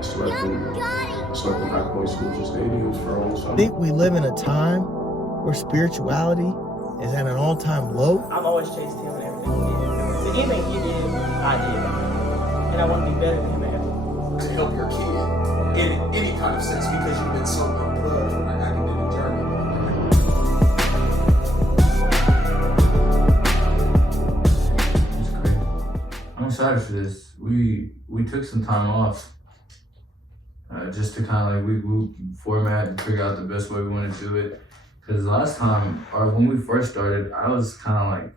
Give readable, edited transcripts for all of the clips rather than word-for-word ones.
I slept in high point schools and stadiums for almost I think we live in a time where spirituality is at an all-time low. I've always chased him and everything he did. So anything he did, I did. And I want to be better than him at it. To help your kid in any kind of sense because you've been so unplugged from an academic journey. It's great. I'm excited for this. We took some time off just to kind of like we format and figure out the best way we want to do it. Because last time, or when we first started, I was kind of like,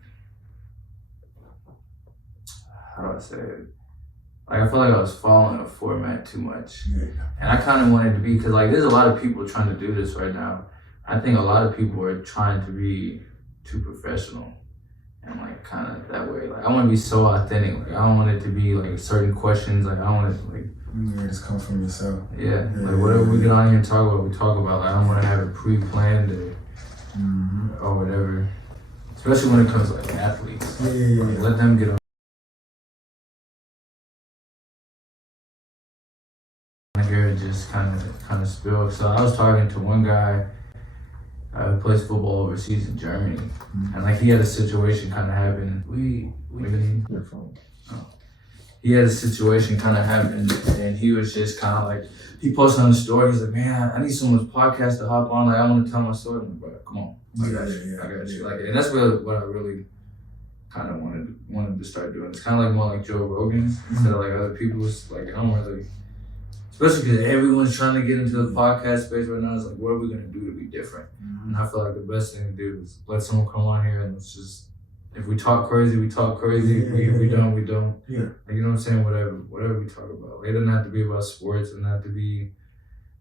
how do I say it? Like I feel like I was following a format too much. Yeah. And I kind of wanted to be, because like there's a lot of people trying to do this right now. I think a lot of people are trying to be too professional. And like kind of that way, like I want to be so authentic. Like I don't want it to be like certain questions. Like I don't want it to like, yeah, just come from yourself. yeah, like whatever we get on here and talk about, we talk about. Like I don't want to have it pre-planned or whatever. Especially when it comes to like athletes. Like, let them get on here and just kind of spill. So I was talking to one guy who plays football overseas in Germany, and like he had a situation kind of happen. He had a situation kind of happen, and he was just kind of like, he posted on the story. He's like, man, I need someone's podcast to hop on. Like I want to tell my story. I'm like, bro, come on, I got you. Like, and that's what I really kind of wanted to start doing. It's kind of like more like Joe Rogan's instead of like other people's. Like I don't really. Especially because everyone's trying to get into the podcast space right now. It's like, what are we going to do to be different? And I feel like the best thing to do is let someone come on here and let's just, if we talk crazy, we talk crazy. If we don't, we don't. Yeah. Like, you know what I'm saying? Whatever we talk about. Like, it doesn't have to be about sports. It doesn't have to be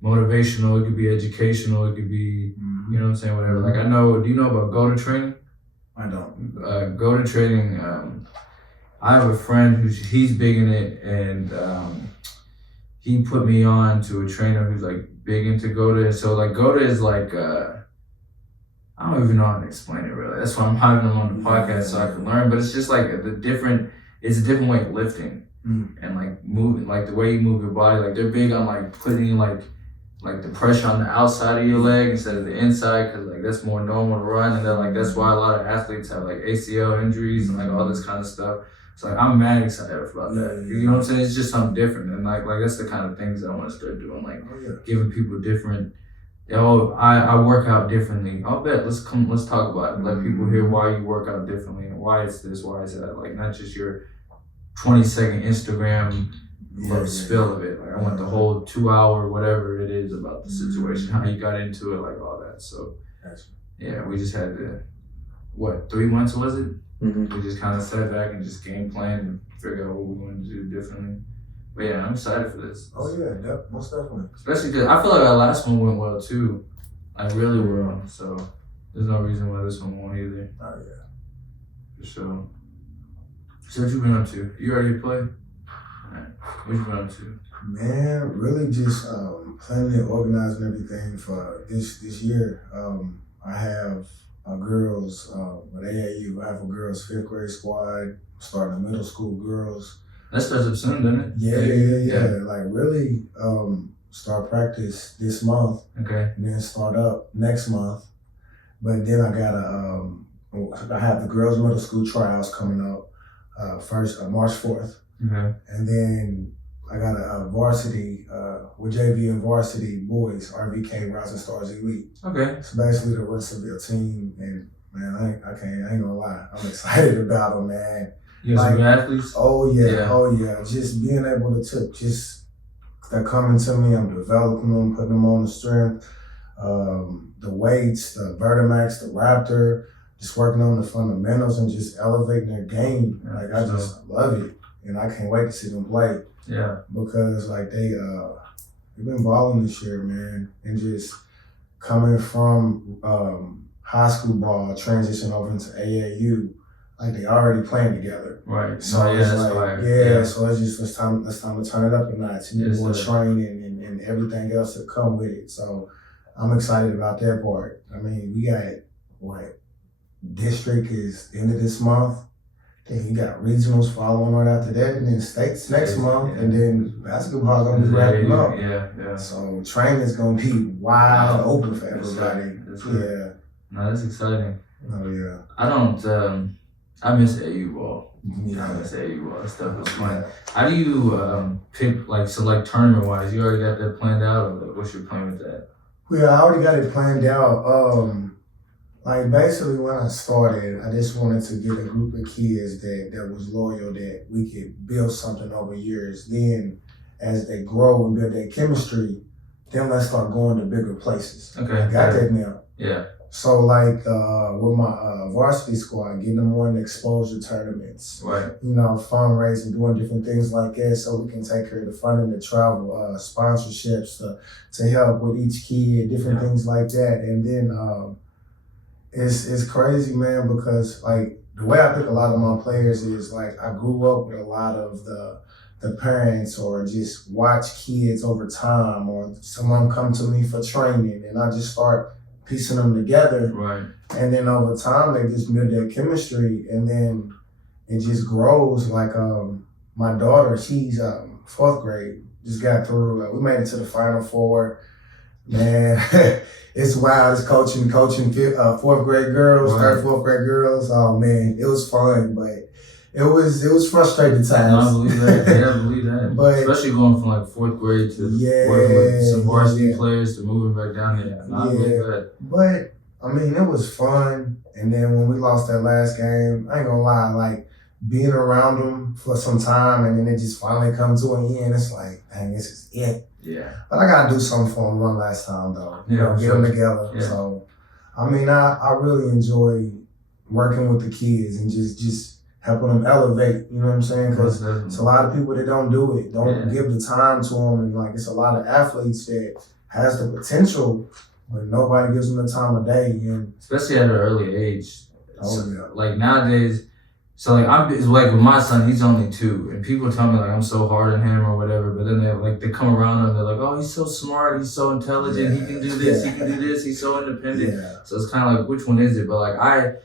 motivational. It could be educational. It could be, you know what I'm saying? Whatever. Like, do you know about Go to Training? I don't. Go to Training. I have a friend he's big in it, and he put me on to a trainer who's like big into GOTA. So like GOTA is like, I don't even know how to explain it really. That's why I'm having him on the podcast so I can learn. But it's just like it's a different way of lifting and like moving, like the way you move your body. Like they're big on like putting like the pressure on the outside of your leg instead of the inside, because like that's more normal to run. And then like that's why a lot of athletes have like ACL injuries and like all this kind of stuff. So like I'm mad excited about that. You know what I'm saying? It's just something different, and like that's the kind of things that I want to start doing. Like giving people different. I work out differently. I'll bet. Let's talk about it. Let people hear why you work out differently and why it's this, why it's that. Like not just your 20-second Instagram spill of it. Like I want the whole 2-hour whatever it is about the situation, how you got into it, like all that. So yeah, we just had to. What, 3 months was it? We just kind of sat back and just game planned and figured out what we wanted to do differently. But yeah, I'm excited for this. Oh yeah, most definitely. Especially because I feel like our last one went well too. Like really well. So there's no reason why this one won't either. Oh yeah. For sure. So what you been up to? You ready to play? Alright. What you been up to? Man, really just planning and organizing everything for this year. I have girls at AAU. I have a girls 5th grade squad, starting a middle school girls. That starts up soon, doesn't it? Yeah. Like really start practice this month. Okay. And then start up next month. But then I have the girls middle school tryouts coming up March 4th. Okay. And then I got a varsity with JV and varsity boys, RVK Rising Stars Elite. Okay. It's basically the Russellville team, and man, I ain't gonna lie, I'm excited about them, man. You got some good athletes? Oh yeah. Just being able to they're coming to me, I'm developing them, putting them on the strength, the weights, the Vertimax, the Raptor, just working on the fundamentals and just elevating their game. Like I just love it, and I can't wait to see them play. Yeah. Because like they've been balling this year, man, and just coming from high school ball, transition over into AAU, like they already playing together. Right. So yeah, it's that's like, fire. So it's just it's time to turn it up a notch. And more training and everything else that come with it. So I'm excited about that part. I mean, we got district is the end of this month. Then you got regionals following right after that, and then states next month, Yeah. and then basketball gonna be wrapping up. Yeah. So training is gonna be wide open for everybody. That's right. Yeah. No, that's exciting. Oh yeah. I don't. I miss AU ball. Yeah. I miss AU ball. That stuff was fun. Yeah. How do you pick, like, select tournament wise? You already got that planned out, or like, what's your plan with that? Yeah, I already got it planned out. Like basically when I started, I just wanted to get a group of kids that was loyal, that we could build something over years. Then as they grow and build their chemistry, then let's start going to bigger places. Okay. I got that now. Yeah. So like with my varsity squad, getting them on exposure tournaments, Right. you know, fundraising, doing different things like that, so we can take care of the funding, the travel, sponsorships to help with each kid, different things like that. And then it's crazy, man, because like the way I pick a lot of my players is like I grew up with a lot of the parents, or just watch kids over time, or someone come to me for training, and I just start piecing them together. Right. And then over time, they just build their chemistry, and then it just grows. Like my daughter, she's 4th grade, just got through. We made it to the Final Four. Man, it's wild. It's coaching 4th grade girls, Right. 3rd, 4th grade girls. Oh man, it was fun, but it was frustrating times. No, I believe that. Yeah, I believe that. But especially going from like 4th grade to working with some varsity players to moving back down there. No, I believe that. But I mean, it was fun. And then when we lost that last game, I ain't gonna lie, like being around them for some time, and then it just finally comes to an end. It's like, dang, this is it. Yeah. But I gotta do something for them one last time, though. You Yeah, know, get sure. them together. Yeah. So, I mean, I really enjoy working with the kids and just helping them elevate. You know what I'm saying? Because it's a lot of people that don't do it, don't give the time to them, and like it's a lot of athletes that has the potential, but nobody gives them the time of day. And especially at an early age. yeah. Like nowadays, so like it's like with my son, he's only 2, and people tell me like I'm so hard on him or whatever, but then they come around him, they're like, oh, he's so smart, he's so intelligent, he can do this, he can do this, he's so independent. Yeah. So it's kind of like, which one is it? But like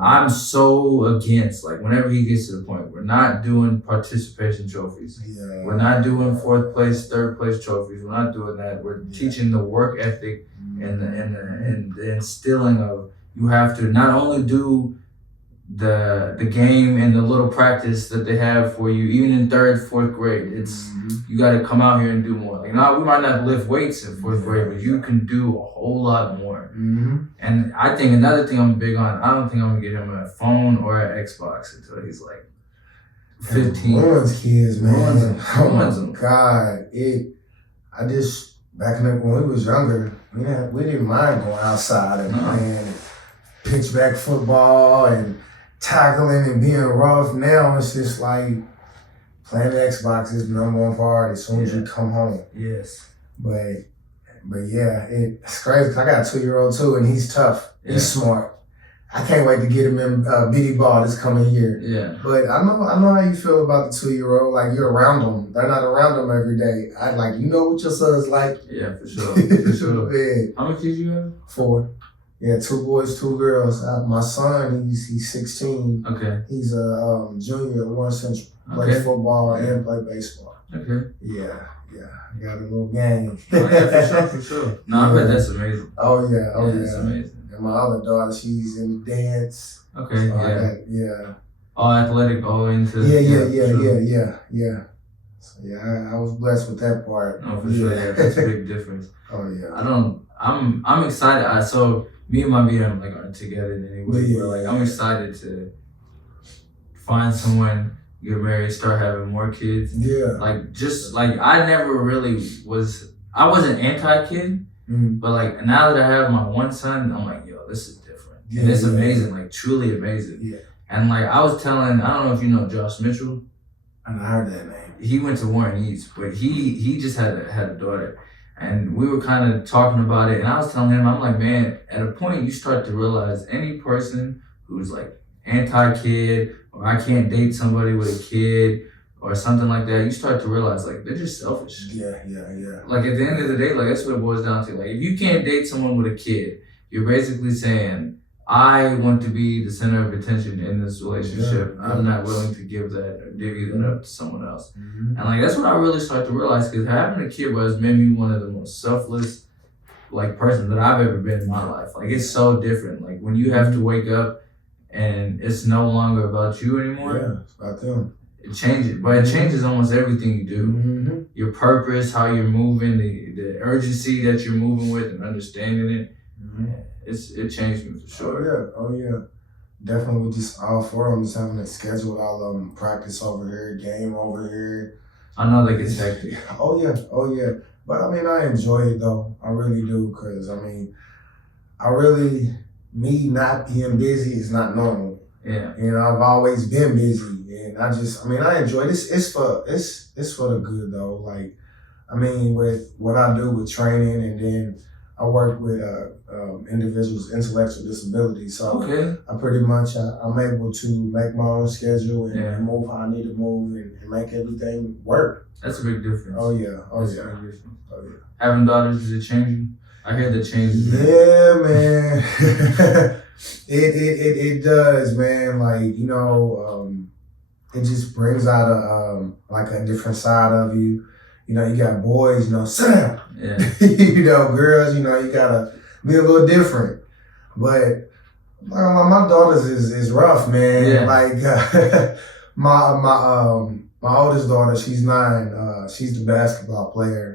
I'm so against, like whenever he gets to the point, we're not doing participation trophies. Yeah. We're not doing 4th place, 3rd place trophies. We're not doing that. We're teaching the work ethic and the instilling of, you have to not only do the game and the little practice that they have for you, even in 3rd, 4th grade. It's you got to come out here and do more. Like, no, we might not lift weights in 4th grade, but you can do a whole lot more. And I think another thing I'm big on, I don't think I'm gonna get him a phone or an Xbox until he's like 15. Ruins kids, man. Ruins them. God, I just, back when we was younger, we didn't mind going outside and playing pitchback football and tackling and being rough. Now it's just like playing the Xbox is the #1 part as soon as you come home. Yes. But yeah, it's crazy. I got a 2-year-old too, and he's tough. Yeah. He's smart. I can't wait to get him in BD ball this coming year. Yeah. But I know how you feel about the 2-year-old. Like, you're around them. They're not around them every day. You know what your son's like. Yeah, for sure. For sure. Yeah. How many kids you have? 4. Yeah, 2 boys, 2 girls. My son, he's 16. Okay. He's a junior at Warren Central. Plays football and play baseball. Okay. Yeah. Got a little gang. Oh, yeah, for sure. No, I bet that's amazing. Oh yeah. That's amazing. And my other daughter, she's in dance. Okay. So Yeah. All athletic, all into. Yeah. So yeah, I was blessed with that part. No, for sure. Yeah, that's a big difference. Oh yeah. I'm excited. So me and my BM aren't together in any way. But I'm excited to find someone, get married, start having more kids. Yeah. I never really I wasn't anti-kid, but now that I have my one son, I'm like, yo, this is different. And it's amazing, truly amazing. Yeah. And I was telling, I don't know if you know Josh Mitchell. I heard that name. He went to Warren East, but he just had a daughter. And we were kind of talking about it, and I was telling him, I'm like, man, at a point you start to realize any person who's anti-kid, or I can't date somebody with a kid, or something like that, you start to realize they're just selfish. Yeah. At the end of the day, that's what it boils down to. If you can't date someone with a kid, you're basically saying, I want to be the center of attention in this relationship. Yeah. I'm not willing to give that or divvy that up to someone else. Mm-hmm. And like that's what I really start to realize, because having a kid was made me one of the most selfless like person that I've ever been in my life. Like it's so different. Like when you have to wake up and it's no longer about you anymore. Yeah, it's about them. It changes, but it changes almost everything you do. Mm-hmm. Your purpose, how you're moving, the urgency that you're moving with, and understanding it. Mm-hmm. It changed me for sure. Oh yeah. Definitely with just all four of them just having it scheduled, all of them practice over here, game over here. I know that gets hectic. Oh yeah. But I mean, I enjoy it though. I really do, because I mean, me not being busy is not normal. Yeah. You know, I've always been busy, and I enjoy this. It's for the good though. Like, I mean, with what I do with training, and then I work with individuals with intellectual disabilities. So Okay. I pretty much I'm able to make my own schedule and move how I need to move and make everything work. That's a big difference. Oh yeah. That's a big difference. Having daughters, does it change you? I hear the changes. Yeah, man. it does, man. Like, you know, it just brings out a different side of you. You know, you got boys, you know, sit down. Yeah. You know, girls, you know, you gotta be a little different. But my daughters is rough, man. Yeah. Like my oldest daughter, she's 9. She's the basketball player.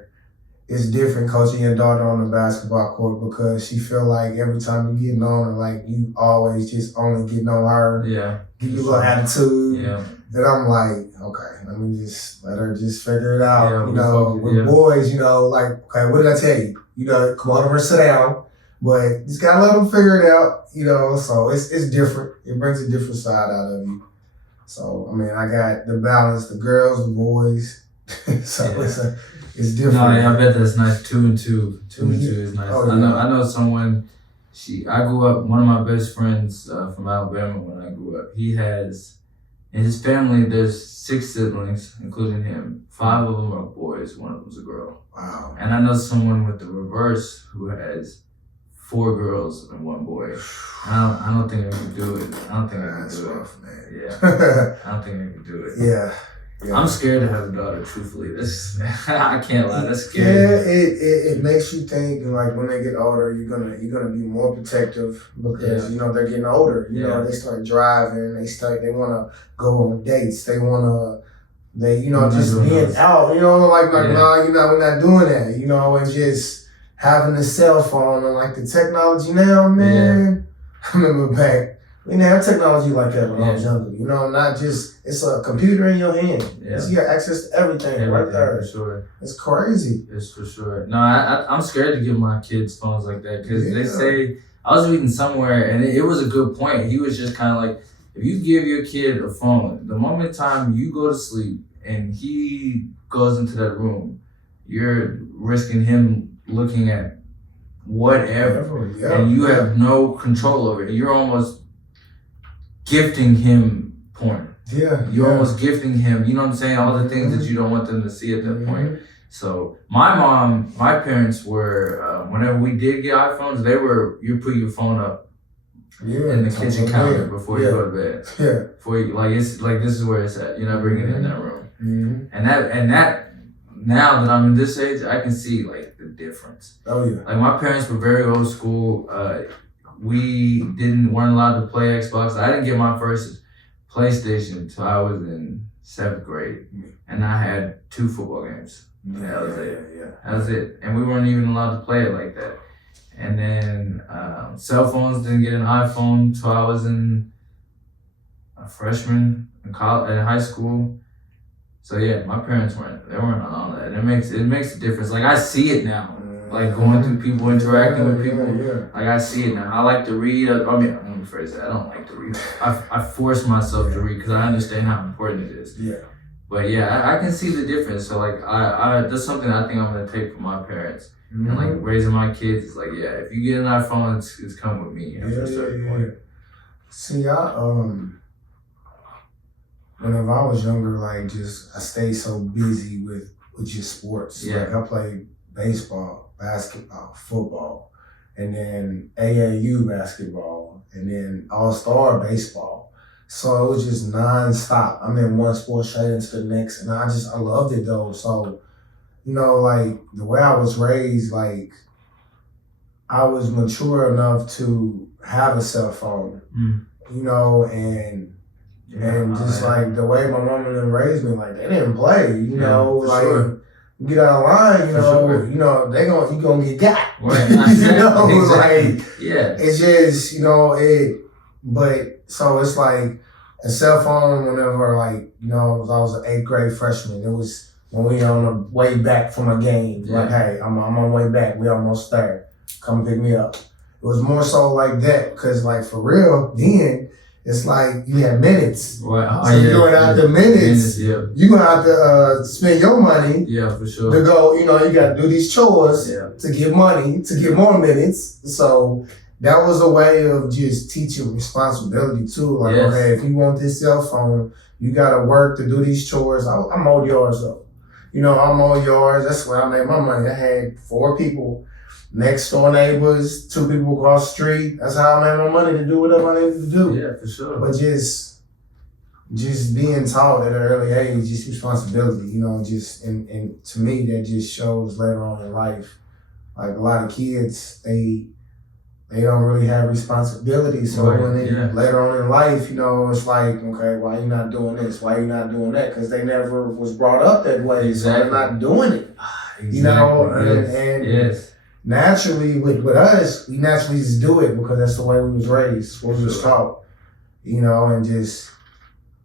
It's different coaching your daughter on the basketball court, because she feel like every time you getting on her, like you always just only getting on her. Yeah. Give you a little attitude. Yeah. And I'm like, okay, let me just let her just figure it out. Yeah, you know, with boys, you know, like, okay, what did I tell you? You know, come on over, sit down. But just gotta let them figure it out, you know. So it's different. It brings a different side out of you. So I mean, I got the balance, the girls, the boys. So it's different. No, yeah, I bet that's nice. 2 and 2. 2 and 2 is nice. Oh, I know someone. I grew up. One of my best friends from Alabama. When I grew up, he has in his family. There's 6 siblings, including him. 5 of them are boys. 1 of them's a girl. Wow. And I know someone with the reverse who has 4 girls and 1 boy. I don't think I could do it. I don't think I could That's do rough, it. man. Yeah. I don't think I could do it. Yeah. I'm scared to have a daughter, truthfully. I can't lie, that's scary. Yeah, it makes you think, and like when they get older, you're gonna be more protective, because you know they're getting older. You know, they start driving, they wanna go on dates, they just being out. You know, like nah, we're not doing that. You know, and just having a cell phone and like the technology now, man. I remember back. We didn't have technology like that when I was younger. You know, not just, it's a computer in your hand. Yeah. So you got access to everything right there. For sure. It's crazy. It's for sure. No, I'm scared to give my kids phones like that, because they say, I was reading somewhere, and it was a good point. He was just kind of like, if you give your kid a phone, the moment in time you go to sleep and he goes into that room, you're risking him looking at whatever, and you have no control over it. You're almost gifting him porn. Yeah. You're almost gifting him, you know what I'm saying? All the things that you don't want them to see at that point. So my parents were, whenever we did get iPhones, you put your phone up in the kitchen counter before you go to bed. Yeah. Before you, like, it's like, this is where it's at. You're not bringing it in that room. And that, now that I'm in this age, I can see like the difference. Oh yeah. Like my parents were very old school. We weren't allowed to play Xbox. I didn't get my first PlayStation until I was in 7th grade, and I had 2 football games. That was it. That was it. And we weren't even allowed to play it like that. And then cell phones, didn't get an iPhone until I was a freshman in high school. So yeah, my parents weren't on all that. It makes a difference. Like I see it now. Like going through people, interacting with people. Like I see it now. I like to read. I mean, let me phrase that. I don't like to read. I force myself to read because I understand how important it is. Yeah. But yeah, I can see the difference. So like I that's something I think I'm gonna take from my parents. And like raising my kids is like, yeah, if you get an iPhone, it's come with me after a certain point. See, whenever I was younger, like I stayed so busy with just sports. Yeah. Like I played baseball, basketball, football, and then AAU basketball. and then all-star baseball. So it was just nonstop. I'm in one sport straight into the next, and I loved it though. So, you know, like the way I was raised, like I was mature enough to have a cell phone, you know, and just like the way my mom and them raised me, like they didn't play, you know, like you get out of line, you know, you gonna get got, right. you know, Exactly. like it's just, you know, but so it's like a cell phone whenever, like, you know, I was an 8th grade freshman, it was when we on the way back from a game, like, hey, I'm on my way back, we almost there, come pick me up. It was more so like that, because like for real, then it's like you have minutes. Right. So you're going out the minutes. You're going to have to spend your money. Yeah, for sure. To go, you know, you got to do these chores to get money, to get more minutes. So that was a way of just teaching responsibility too. Like, okay, if you want this cell phone, you got to work to do these chores. I mowed yards though. You know, I mowed yards. That's where I made my money. I had 4 people. Next door neighbors, 2 people across the street. That's how I made my money to do whatever I needed to do. Yeah, for sure. But just being taught at an early age, just responsibility, you know, just and to me that just shows later on in life. Like a lot of kids, they don't really have responsibility. So when they later on in life, you know, it's like, okay, why you not doing this? Why you not doing that? Because they never was brought up that way. So they're not doing it. You know, and naturally, with us, we naturally just do it because that's the way we was raised, what we was taught, you know, and just,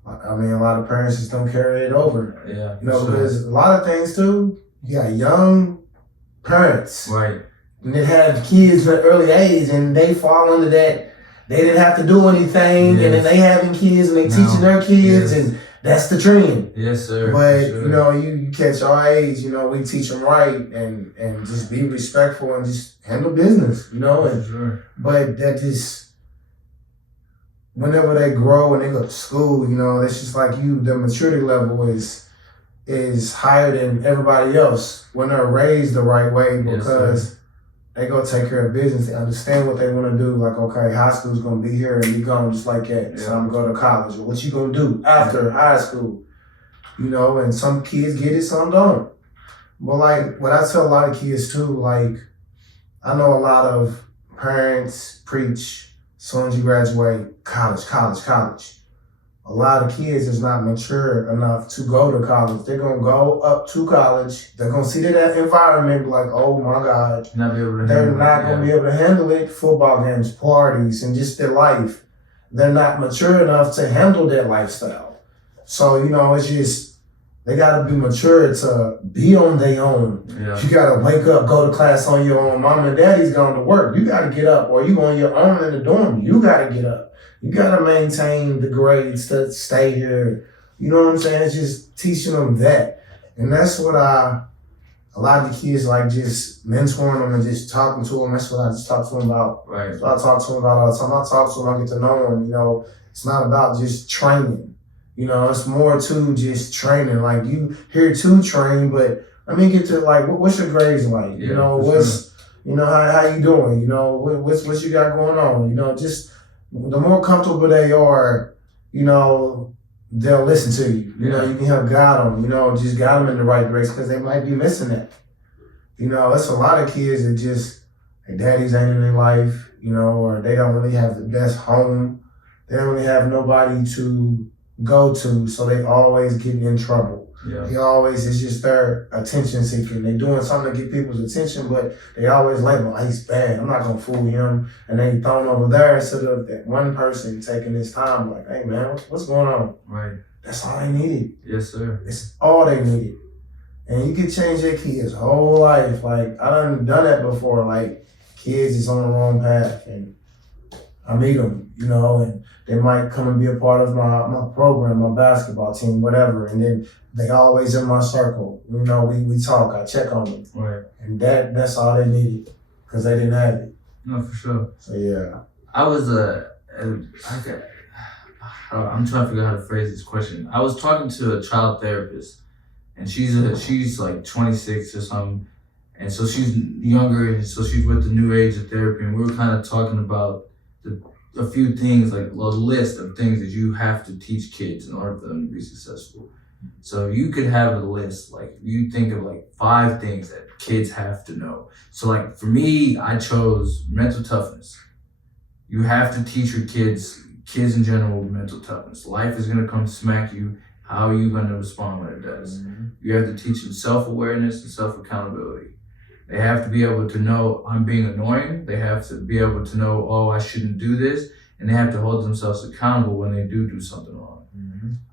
I mean, a lot of parents just don't carry it over. Yeah. You know, because a lot of things too, you got young parents. Right. And they have kids at an early age and they fall under that, they didn't have to do anything, and then they having kids and they teaching their kids, and that's the trend. Yes, sir. But, you know, you catch our age, you know, we teach them right and just be respectful and just handle business, you know. And but that just, whenever they grow and they go to school, you know, that's just like their maturity level is higher than everybody else when they're raised the right way, because they go take care of business. They understand what they want to do. Like, okay, high school's going to be here and be gone just like that. So I'm going to go to college. Or what you going to do after high school? You know, and some kids get it, some don't. But like, what I tell a lot of kids too, like, I know a lot of parents preach, as soon as you graduate, college. A lot of kids is not mature enough to go to college. They're going to go up to college. They're going to see that environment like, oh my God. They're not going to be able to handle it. Football games, parties, and just their life. They're not mature enough to handle that lifestyle. So, you know, it's just, they got to be mature to be on their own. Yeah. You got to wake up, go to class on your own. Mom and daddy's going to work. You got to get up, or you on your own in the dorm. You got to get up. You gotta maintain the grades to stay here. You know what I'm saying? It's just teaching them that. And that's what a lot of the kids like, just mentoring them and just talking to them. That's what I just talk to them about. Right. That's what I talk to them about all the time. I talk to them, I get to know them. You know, it's not about just training. You know, it's more to just training. Like, you here to train, but let me get to like, what's your grades like? You know, you know, how you doing? You know, what you got going on? You know, just, the more comfortable they are, you know, they'll listen to you. You know, you can help guide them, you know, just guide them in the right direction, because they might be missing that. You know, it's a lot of kids that just, their daddies ain't in their life, you know, or they don't really have the best home. They don't really have nobody to go to, so they always get in trouble. Yeah. They always, it's just their attention seeking. They're doing something to get people's attention, but they always label, oh, he's bad, I'm not gonna fool him. And they thrown over there instead of that one person taking his time, like, hey man, what's going on? Right. That's all they needed. Yes, sir. It's all they needed. And you can change your kids' whole life. Like, I done that before. Like, kids is on the wrong path, and I meet them, you know, and they might come and be a part of my program, my basketball team, whatever. And then they always in my circle. You know, we talk, I check on them. Right. And that's all they needed, because they didn't have it. No, for sure. So, yeah. I was, I'm trying to figure out how to phrase this question. I was talking to a child therapist, and she's like 26 or something. And so she's younger, and so she's with the new age of therapy. And we were kind of talking about the a few things, like a list of things that you have to teach kids in order for them to be successful. So you could have a list, like you think of like 5 things that kids have to know. So like for me, I chose mental toughness. You have to teach your kids in general, mental toughness. Life is gonna come smack you. How are you gonna respond when it does? You have to teach them self-awareness and self-accountability. They have to be able to know I'm being annoying. They have to be able to know, oh, I shouldn't do this. And they have to hold themselves accountable when they do something wrong.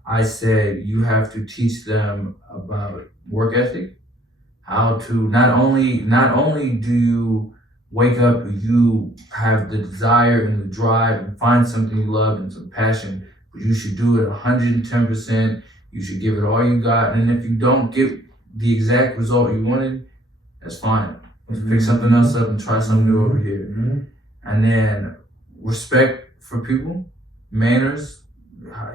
I said you have to teach them about work ethic, how to not only do you wake up, you have the desire and the drive and find something you love and some passion, but you should do it 110%. You should give it all you got. And if you don't get the exact result you wanted, that's fine. Let's pick something else up and try something new over here. And then respect for people, manners.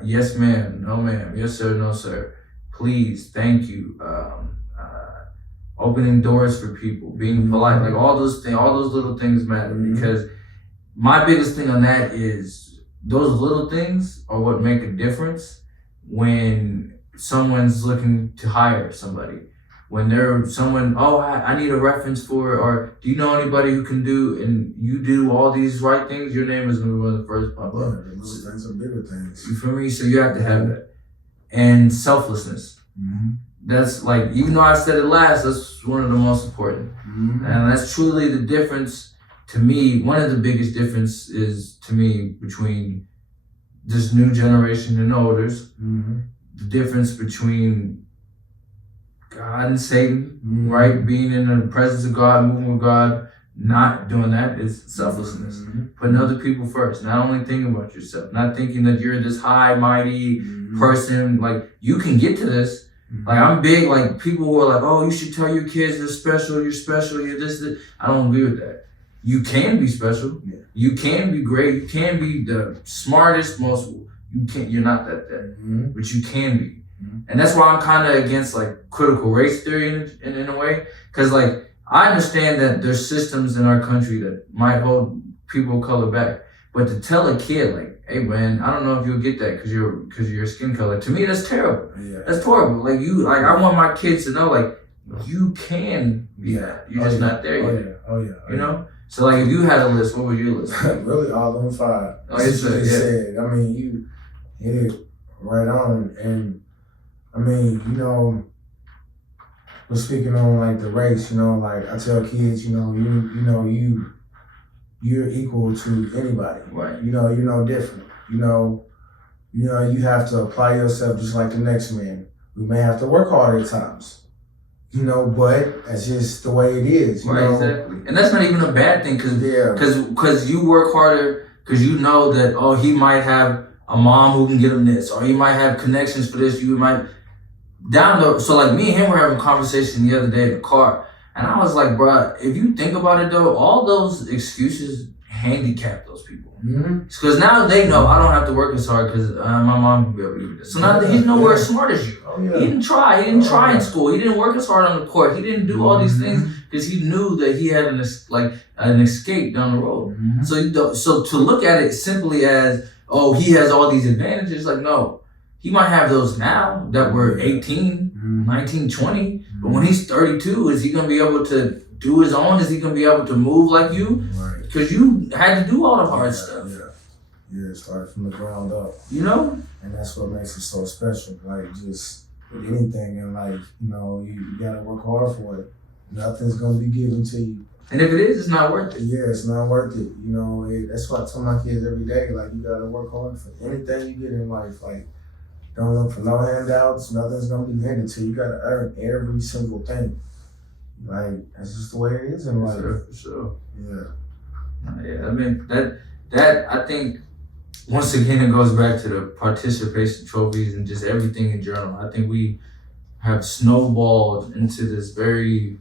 Yes, ma'am. No, ma'am. Yes, sir. No, sir. Please. Thank you. Opening doors for people, being polite, like all those things, all those little things matter. Because my biggest thing on that is those little things are what make a difference when someone's looking to hire somebody. When they're someone, oh, I need a reference for, or do you know anybody who can do, and you do all these right things, your name is going to be one of the first pop up. Yeah, the little things are bigger things. You feel me? So you have to have that. And selflessness. That's like, even though I said it last, that's one of the most important. And that's truly the difference to me. One of the biggest differences to me between this new generation and olders, the difference between God and Satan, right? Being in the presence of God, moving with God, not doing that is selflessness. Putting other people first, not only thinking about yourself, not thinking that you're this high, mighty person. Like, you can get to this. Like, I'm big, like, people who are like, oh, you should tell your kids they're special, you're this. I don't agree with that. You can be special. You can be great. You can be the smartest, you're not that, but you can be. And that's why I'm kind of against like critical race theory in a way. Cause like, I understand that there's systems in our country that might hold people of color back. But to tell a kid like, hey man, I don't know if you'll get that cause of your skin color. To me, that's terrible. That's horrible. Like I want my kids to know like, you can be that. You're just not there yet. You know? So like, if you had a list, what would your list? Really, all them 5. Oh, you said. I mean, you hit it right on. And I mean, you know, we're speaking on like the race, you know, like I tell kids, you're equal to anybody. Right. You know, you're no different. You have to apply yourself just like the next man. We may have to work hard at times, but that's just the way it is. You know? Exactly. And that's not even a bad thing because you work harder because you know that, oh, he might have a mom who can get him this, or he might have connections for this. You might so like me and him were having a conversation the other day in the car, and I was like, bro, if you think about it though, all those excuses handicap those people. Because now they know I don't have to work as hard because my mom will be able to do this. So now he's nowhere as smart as you. He didn't try. He didn't try in school. He didn't work as hard on the court. He didn't do all these things because he knew that he had an escape down the road. So to look at it simply as, oh, he has all these advantages, like, no. He might have those now that we're 18, 19, 20, but when he's 32, is he going to be able to do his own? Is he going to be able to move like you? Right. Because you had to do all the hard stuff. Yeah, started from the ground up. You know? And that's what makes it so special. Like, just with anything in life, you got to work hard for it. Nothing's going to be given to you. And if it is, it's not worth it. Yeah, it's not worth it. That's why I tell my kids every day, like, you got to work hard for anything you get in life. Like, don't look for no handouts. Nothing's going to be handed to you. You got to earn every single thing. Like, that's just the way it is in life. For sure. Yeah. I mean, that I think, once again, it goes back to the participation trophies and just everything in general. I think we have snowballed into this very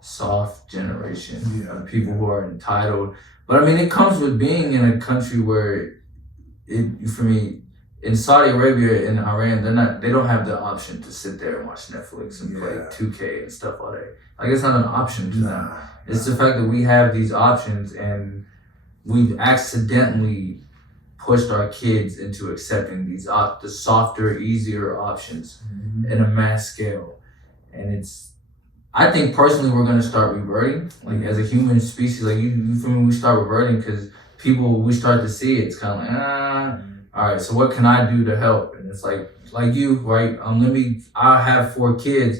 soft generation of people who are entitled. But I mean, it comes with being in a country where for me, in Saudi Arabia and Iran, they don't have the option to sit there and watch Netflix and play 2K and stuff all day. Like, it's not an option to them. It's the fact that we have these options, and we've accidentally pushed our kids into accepting these the softer, easier options in a mass scale. And it's, I think personally we're gonna start reverting, like as a human species, like you feel me, we start reverting because we start to see it. It's kind of like, all right, so what can I do to help? And it's like you, right? I have 4 kids,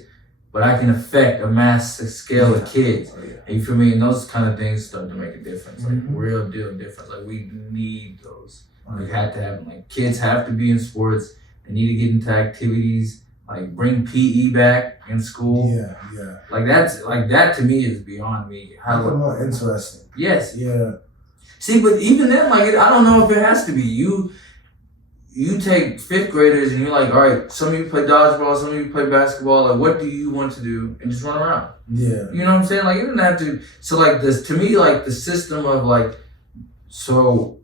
but I can affect a mass scale of kids. And you feel me? And those kind of things start to make a difference, like real deal difference. Like we need those. We have to have them. Like kids have to be in sports. They need to get into activities. Like bring PE back in school. Yeah. Like that to me is beyond me. How more interesting. Yes. Yeah. See, but even then, like I don't know if it has to be. You take 5th graders and you're like, all right, some of you play dodgeball, some of you play basketball. Like, what do you want to do? And just run around. Yeah. You know what I'm saying? Like, you don't have to. So, like, this to me, like the system of like, so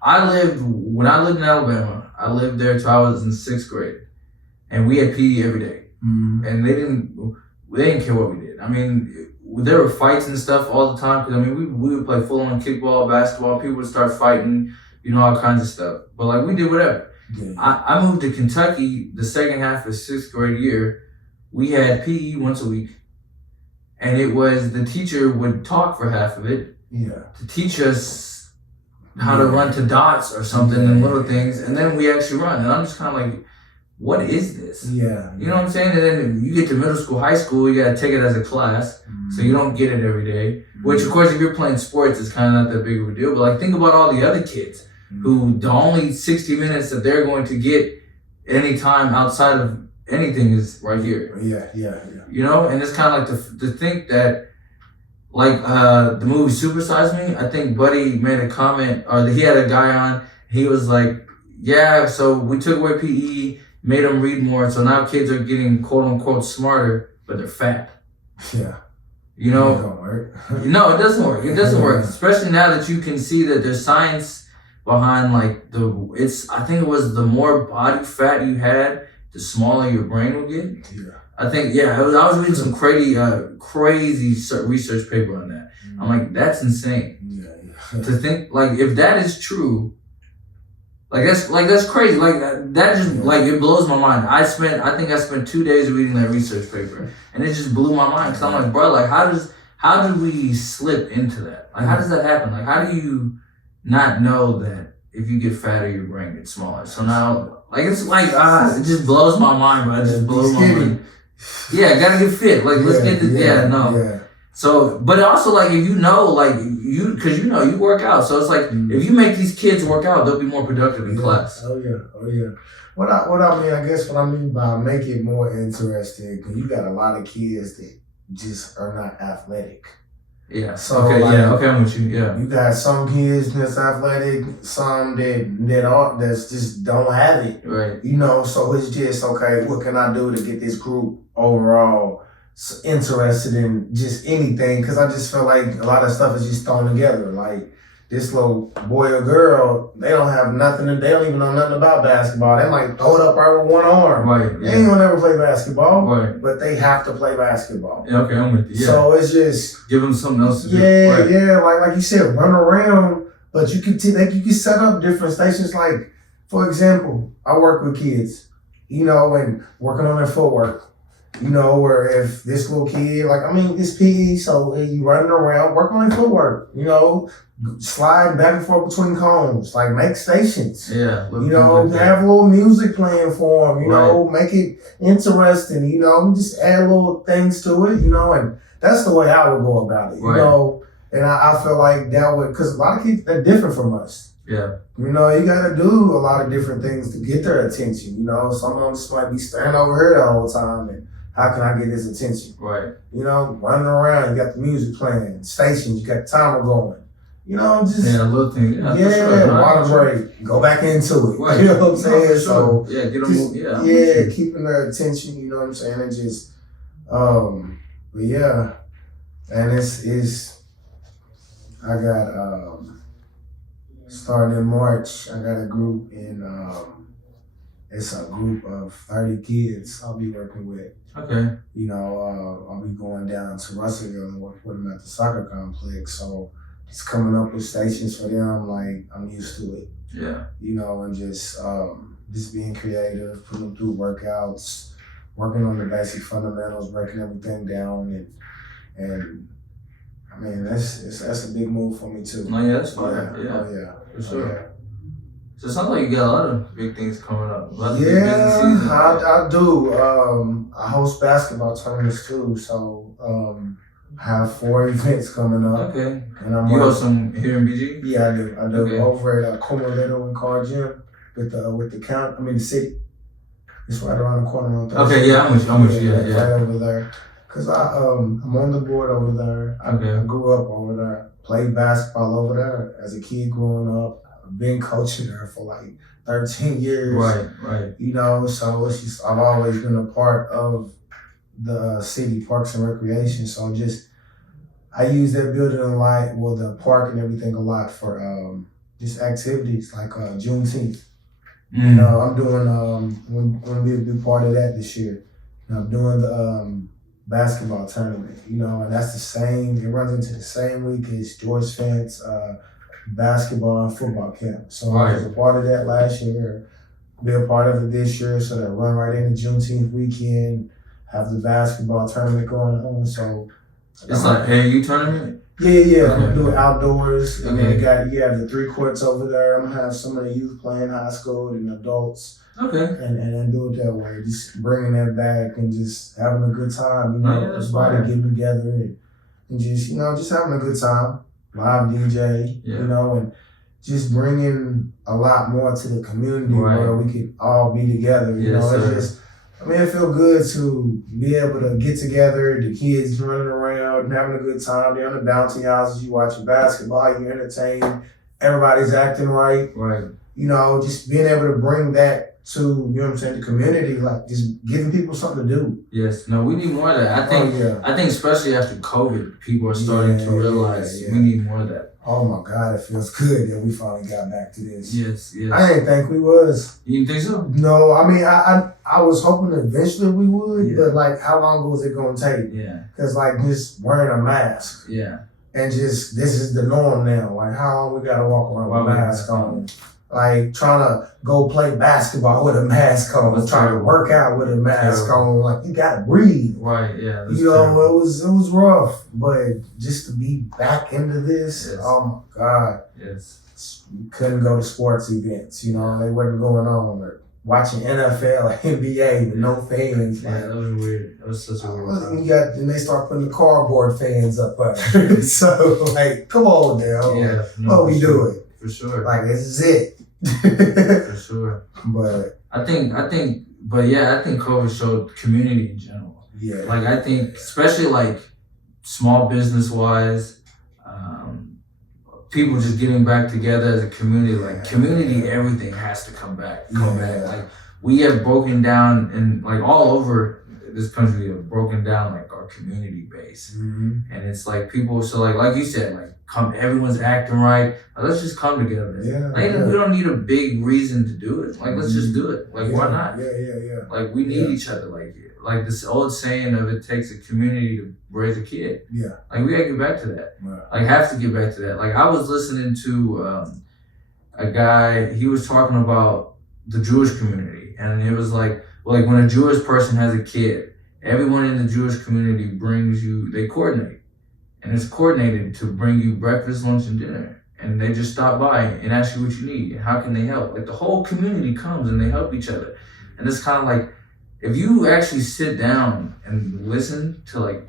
when I lived in Alabama, I lived there till I was in 6th grade, and we had PE every day, and they didn't care what we did. I mean, there were fights and stuff all the time because I mean, we would play full on kickball, basketball. People would start fighting. You know, all kinds of stuff. But like we did whatever. Yeah. I moved to Kentucky the second half of 6th grade year. We had PE once a week. And it was the teacher would talk for half of it to teach us how to run to dots or something and little things. And then we actually run. And I'm just kind of like, what is this? Yeah. You know what I'm saying? And then you get to middle school, high school, you got to take it as a class. So you don't get it every day. Which, of course, if you're playing sports, it's kind of not that big of a deal. But like, think about all the other kids who the only 60 minutes that they're going to get any time outside of anything is right here. Yeah. You know, and it's kind of like to think that, like the movie Super Size Me, I think Buddy made a comment, or he had a guy on, he was like, yeah, so we took away PE, made them read more, so now kids are getting quote unquote smarter, but they're fat. Yeah. You know? It don't work. No, it doesn't work. It doesn't work, especially now that you can see that there's science behind like I think it was the more body fat you had, the smaller your brain would get. Yeah. I think, I was reading some crazy research paper on that. I'm like, that's insane. Yeah. To think, like, if that is true, that's crazy. Like, that just, like, it blows my mind. I think I spent 2 days reading that research paper, and it just blew my mind. Cause I'm like, bro, like, how do we slip into that? Like, how does that happen? Like, how do you not know that if you get fatter, your brain gets smaller? So now, like, it's like, it just blows my mind, bro. It just blows my mind. Yeah, gotta get fit. Like, let's get this. Yeah. So, but also, like, if you know, like, cause you know, you work out. So it's like, if you make these kids work out, they'll be more productive in class. Oh yeah. What I mean by make it more interesting, cause you got a lot of kids that just are not athletic. Yeah. So okay. Okay, I'm with you. Yeah. You got some kids that's athletic, some that's just don't have it. Right. You know, so it's just okay. What can I do to get this group overall interested in just anything? Because I just feel like a lot of stuff is just thrown together. Like this little boy or girl, they don't have nothing. They don't even know nothing about basketball. They might throw it up right with one arm. Right. They ain't gonna never play basketball. Right. But they have to play basketball. Yeah, okay, I'm with you. Yeah. So it's just give them something else to do. Yeah. Like you said, run around. But you can you can set up different stations. Like, for example, I work with kids, you know, and working on their footwork. You know, where if this little kid, it's PE, so you running around, work on their footwork, you know, slide back and forth between cones, like make stations. Yeah. You know, have a little music playing for them, you know, make it interesting, you know, just add little things to it, you know, and that's the way I would go about it, you know, and I feel like that would, because a lot of kids, they're different from us. Yeah. You know, you got to do a lot of different things to get their attention, you know, some of them just might be standing over here the whole time and how can I get his attention? Right. You know, running around, you got the music playing, stations, you got the timer going. You know, just little thing. Water break, go back into it. Right. You know what I'm saying? So get them. Keeping their attention. You know what I'm saying? And just, but yeah, and it's. I got starting in March. I got a group in. It's a group of 30 kids I'll be working with. Okay. You know, I'll be going down to Russellville and work with them at the soccer complex. So just coming up with stations for them, like I'm used to it. Yeah. You know, and just being creative, putting them through workouts, working on the basic fundamentals, breaking everything down, and I mean that's a big move for me too. No, yeah, that's fire. Yeah. Oh yeah. For sure. Oh, yeah. So it sounds like you got a lot of big things coming up. A lot of big Yeah, businesses. I do. I host basketball tournaments too, so I have 4 events coming up. Okay. And I'm You host some here in BG? Yeah, I do. Okay. Over at Como Little and Car Gym with the city. It's right around the corner on Thursday. Okay, yeah, I'm with you. Yeah. Right over there. Cause I'm on the board over there. I grew up over there. Played basketball over there as a kid growing up. I've been coaching there for like 13 years. Right. You know, so it's just I've always been a part of the city Parks and Recreation. So I use that building a lot, well, the park and everything a lot for just activities like Juneteenth. You know, I'm doing going to be a big part of that this year. And I'm doing the basketball tournament, you know, and that's the same. It runs into the same week as George Fent's basketball and football camp. So I was a part of that last year. Be a part of it this year, so that run right into Juneteenth weekend. Have the basketball tournament going on. So it's like AAU tournament. Yeah. I'm gonna do it outdoors. And Okay. then you have the 3 courts over there. I'm gonna have some of the youth playing high school and adults. Okay. And then do it that way. Just bringing that back and just having a good time. You know, that's everybody fine. getting together and just, you know, just having a good time. Live DJ, you know, and just bringing a lot more to the community where we could all be together. You know, it's just, I mean, it feels good to be able to get together, the kids running around and having a good time. They're on the bouncy houses, you watching basketball, you're entertained, everybody's acting right. Right. You know, just being able to bring that to, you know what I'm saying, the community, like just giving people something to do. Yes. No, we need more of that. I think especially after COVID, people are starting to realize we need more of that. Oh my God, it feels good that we finally got back to this. Yes. I didn't think we was. You think so? No, I mean, I was hoping eventually we would, but like, how long was it gonna take? Yeah. Cause like just wearing a mask. Yeah. And just, this is the norm now. Like how long we gotta walk around with a mask on? Like trying to go play basketball with a mask on, trying to work out with a mask on. Like you gotta breathe. Right, yeah. You know, it was rough, but just to be back into this, oh my God. Yes. You couldn't go to sports events, you know, they wasn't going on, or watching NFL, NBA with no fans. Yeah, that was weird. That was such a weird time. And they start putting the cardboard fans up there. So like, come on now. Yeah. What we doing? For sure. Like this is it. For sure. But I think COVID showed community in general. Yeah. Like I think, especially like small business wise, people just getting back together as a community. Like community, everything has to come back. Like we have broken down, and like all over this country have broken down like our community base, and it's like people. So like you said, like everyone's acting right. Like, let's just come together. We don't need a big reason to do it. Like let's just do it. Like why not? Yeah. Like we need each other. Like this old saying of it takes a community to raise a kid. Yeah. Like we gotta get back to that. Right. Like have to get back to that. Like I was listening to a guy. He was talking about the Jewish community, and it was like, well, like when a Jewish person has a kid, everyone in the Jewish community they coordinate. And it's coordinated to bring you breakfast, lunch, and dinner. And they just stop by and ask you what you need. And how can they help? Like the whole community comes and they help each other. And it's kind of like, if you actually sit down and listen to like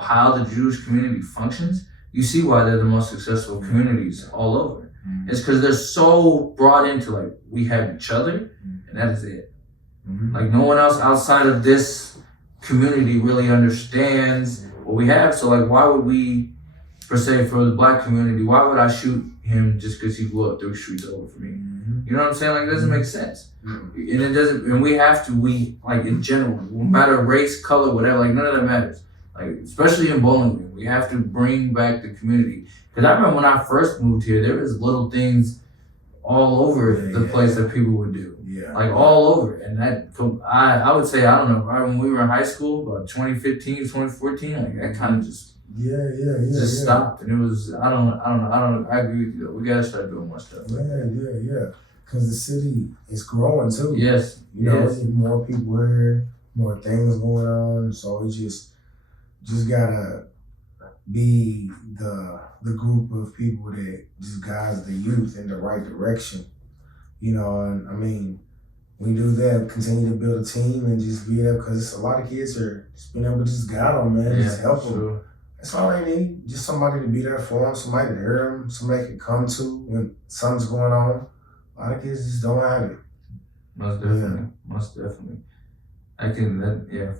how the Jewish community functions, you see why they're the most successful communities all over. It's because they're so brought into like, we have each other and that is it. Like no one else outside of this community really understands what we have. So like, why would we, per se, for the Black community, why would I shoot him just because he grew up 3 streets over from me? You know what I'm saying? Like, it doesn't make sense. And it doesn't, and we like in general, no matter race, color, whatever, like none of that matters. Like, especially in Bowling Green, we have to bring back the community. Because I remember when I first moved here, there was little things all over the place that people would do. Like all over. And that, I would say, I don't know, right when we were in high school, about 2015, 2014, like that kind of just Just stopped, and it was I agree with you though. We gotta start doing more stuff. Yeah. Because the city is growing too. Yes. You know, more people here, more things going on. So we just gotta be the group of people that just guides the youth in the right direction. You know, and I mean, we do that, continue to build a team and just be there because a lot of kids are just being able to just guide them, man, just help them. That's all they need. Just somebody to be there for them, somebody to hear them, somebody can come to when something's going on. A lot of kids just don't have it. Most definitely.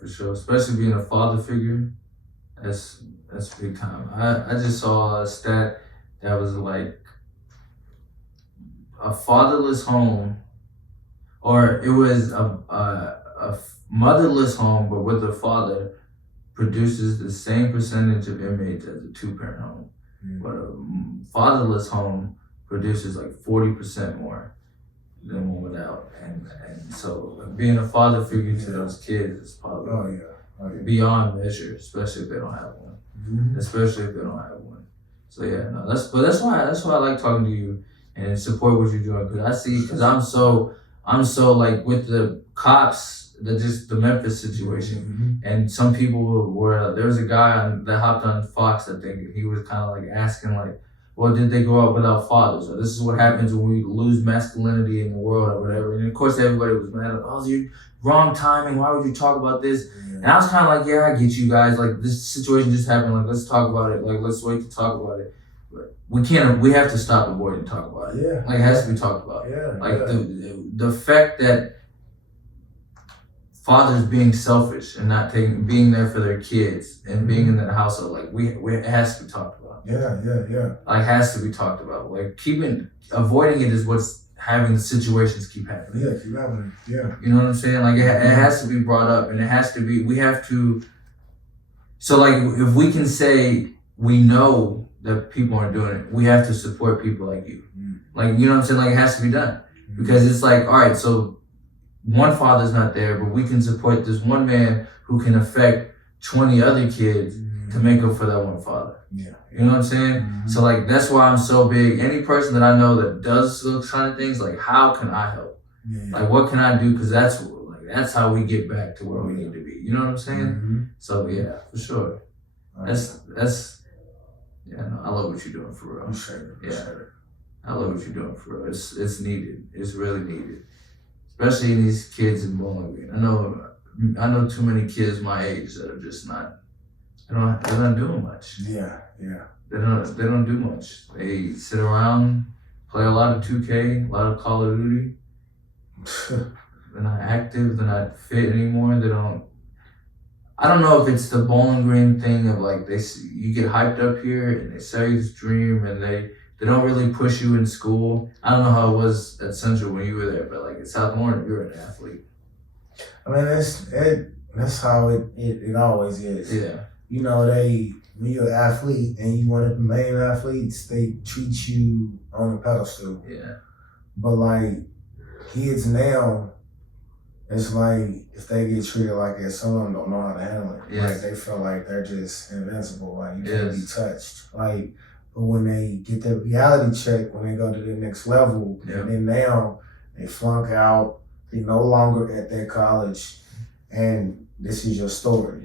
For sure. Especially being a father figure, that's big time. I just saw a stat that was like a fatherless home, or it was a motherless home, but with a father, produces the same percentage of inmates as a 2-parent home. But a fatherless home produces like 40% more than one without. And so being a father figure to those kids is probably beyond measure, especially if they don't have one. Especially if they don't have one. So that's why I like talking to you and support what you're doing, because I'm so like with the cops, the Memphis situation, and some people were, there was a guy that hopped on Fox, I think, and he was kind of like asking like, well, did they grow up without fathers? Or this is what happens when we lose masculinity in the world or whatever. And of course everybody was mad, like, oh, you wrong timing, why would you talk about this? And I was kind of like, yeah, I get you guys, like this situation just happened, like let's talk about it, like let's wait to talk about it. But we have to stop avoiding talk about it. Like it has to be talked about. The fact that fathers being selfish and not being there for their kids and being in that household, like it has to be talked about. Like has to be talked about. Like avoiding it is what's having the situations keep happening. Keep happening. You know what I'm saying? Like it has to be brought up, and it has to be. We have to. So like, if we can say we know that people aren't doing it, we have to support people like you. Like, you know what I'm saying? Like it has to be done, because it's like, all right, so one father's not there, but we can support this one man who can affect 20 other kids to make up for that one father. You know what I'm saying? So like, that's why I'm so big. Any person that I know that does those kind of things, like how can I help? Like what can I do? Because that's how we get back to where we need to be. You know what I'm saying? So yeah, for sure. I love what you're doing for real. I love what you're doing for real. It's needed. It's really needed. Especially in these kids in Bowling Green. I know too many kids my age that are just they're not doing much. They don't do much. They sit around, play a lot of 2K, a lot of Call of Duty. They're not active, they're not fit anymore. I don't know if it's the Bowling Green thing of like, you get hyped up here and they sell you this dream and they don't really push you in school. I don't know how it was at Central when you were there, but like at South Warren, you're an athlete. I mean, that's how it always is. You know, when you're an athlete and you one of the main athletes, they treat you on a pedestal. But like kids now, it's like if they get treated like that, some of them don't know how to handle it. Like they feel like they're just invincible, like you can't be touched. Like, but when they get their reality check, when they go to the next level, and then now they flunk out, they're no longer at their college, and this is your story.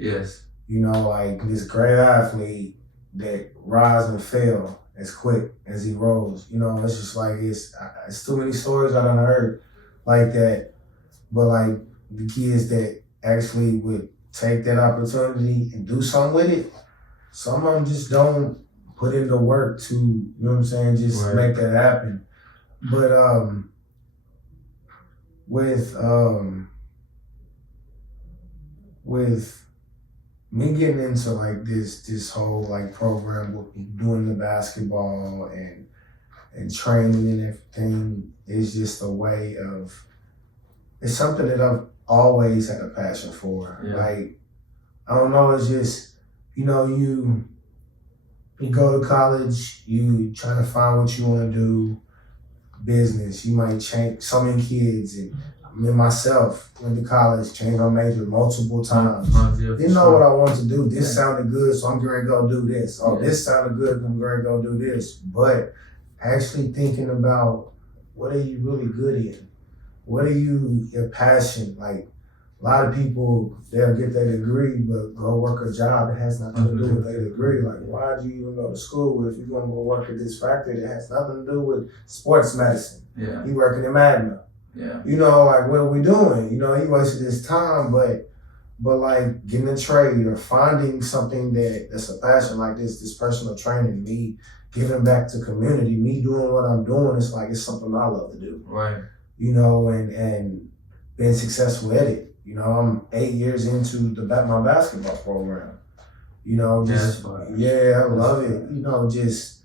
You know, like this great athlete that rise and fell as quick as he rose. You know, it's just like, it's too many stories I done heard like that. But like the kids that actually would take that opportunity and do something with it, some of them just don't put in the work to, you know what I'm saying, just make that happen. But with me getting into like this whole like program with doing the basketball and training and everything, is just a way of, it's something that I've always had a passion for. Like, I don't know, it's just, you know, you go to college, you try to find what you want to do, business, you might change so many kids, and Me myself went to college, changed my major multiple times. Yeah, Didn't know what I wanted to do. This sounded good, so I'm going to go do this. Oh, this sounded good, I'm going to go do this. But actually thinking about what are you really good in? What are your passion? Like a lot of people, they'll get their degree, but go work a job that has nothing to do with their degree. Like, why'd you even go to school if you're going to go work at this factory that has nothing to do with sports medicine? Yeah. He working in Magna. Yeah. You know, like, what are we doing? You know, he wasted his time, but like getting a trade or finding something that's a passion like this personal training, me giving back to community, me doing what I'm doing, it's like, it's something I love to do. Right. You know, and being successful at it. You know, I'm 8 years into my basketball program. You know, just, I love it. You know, just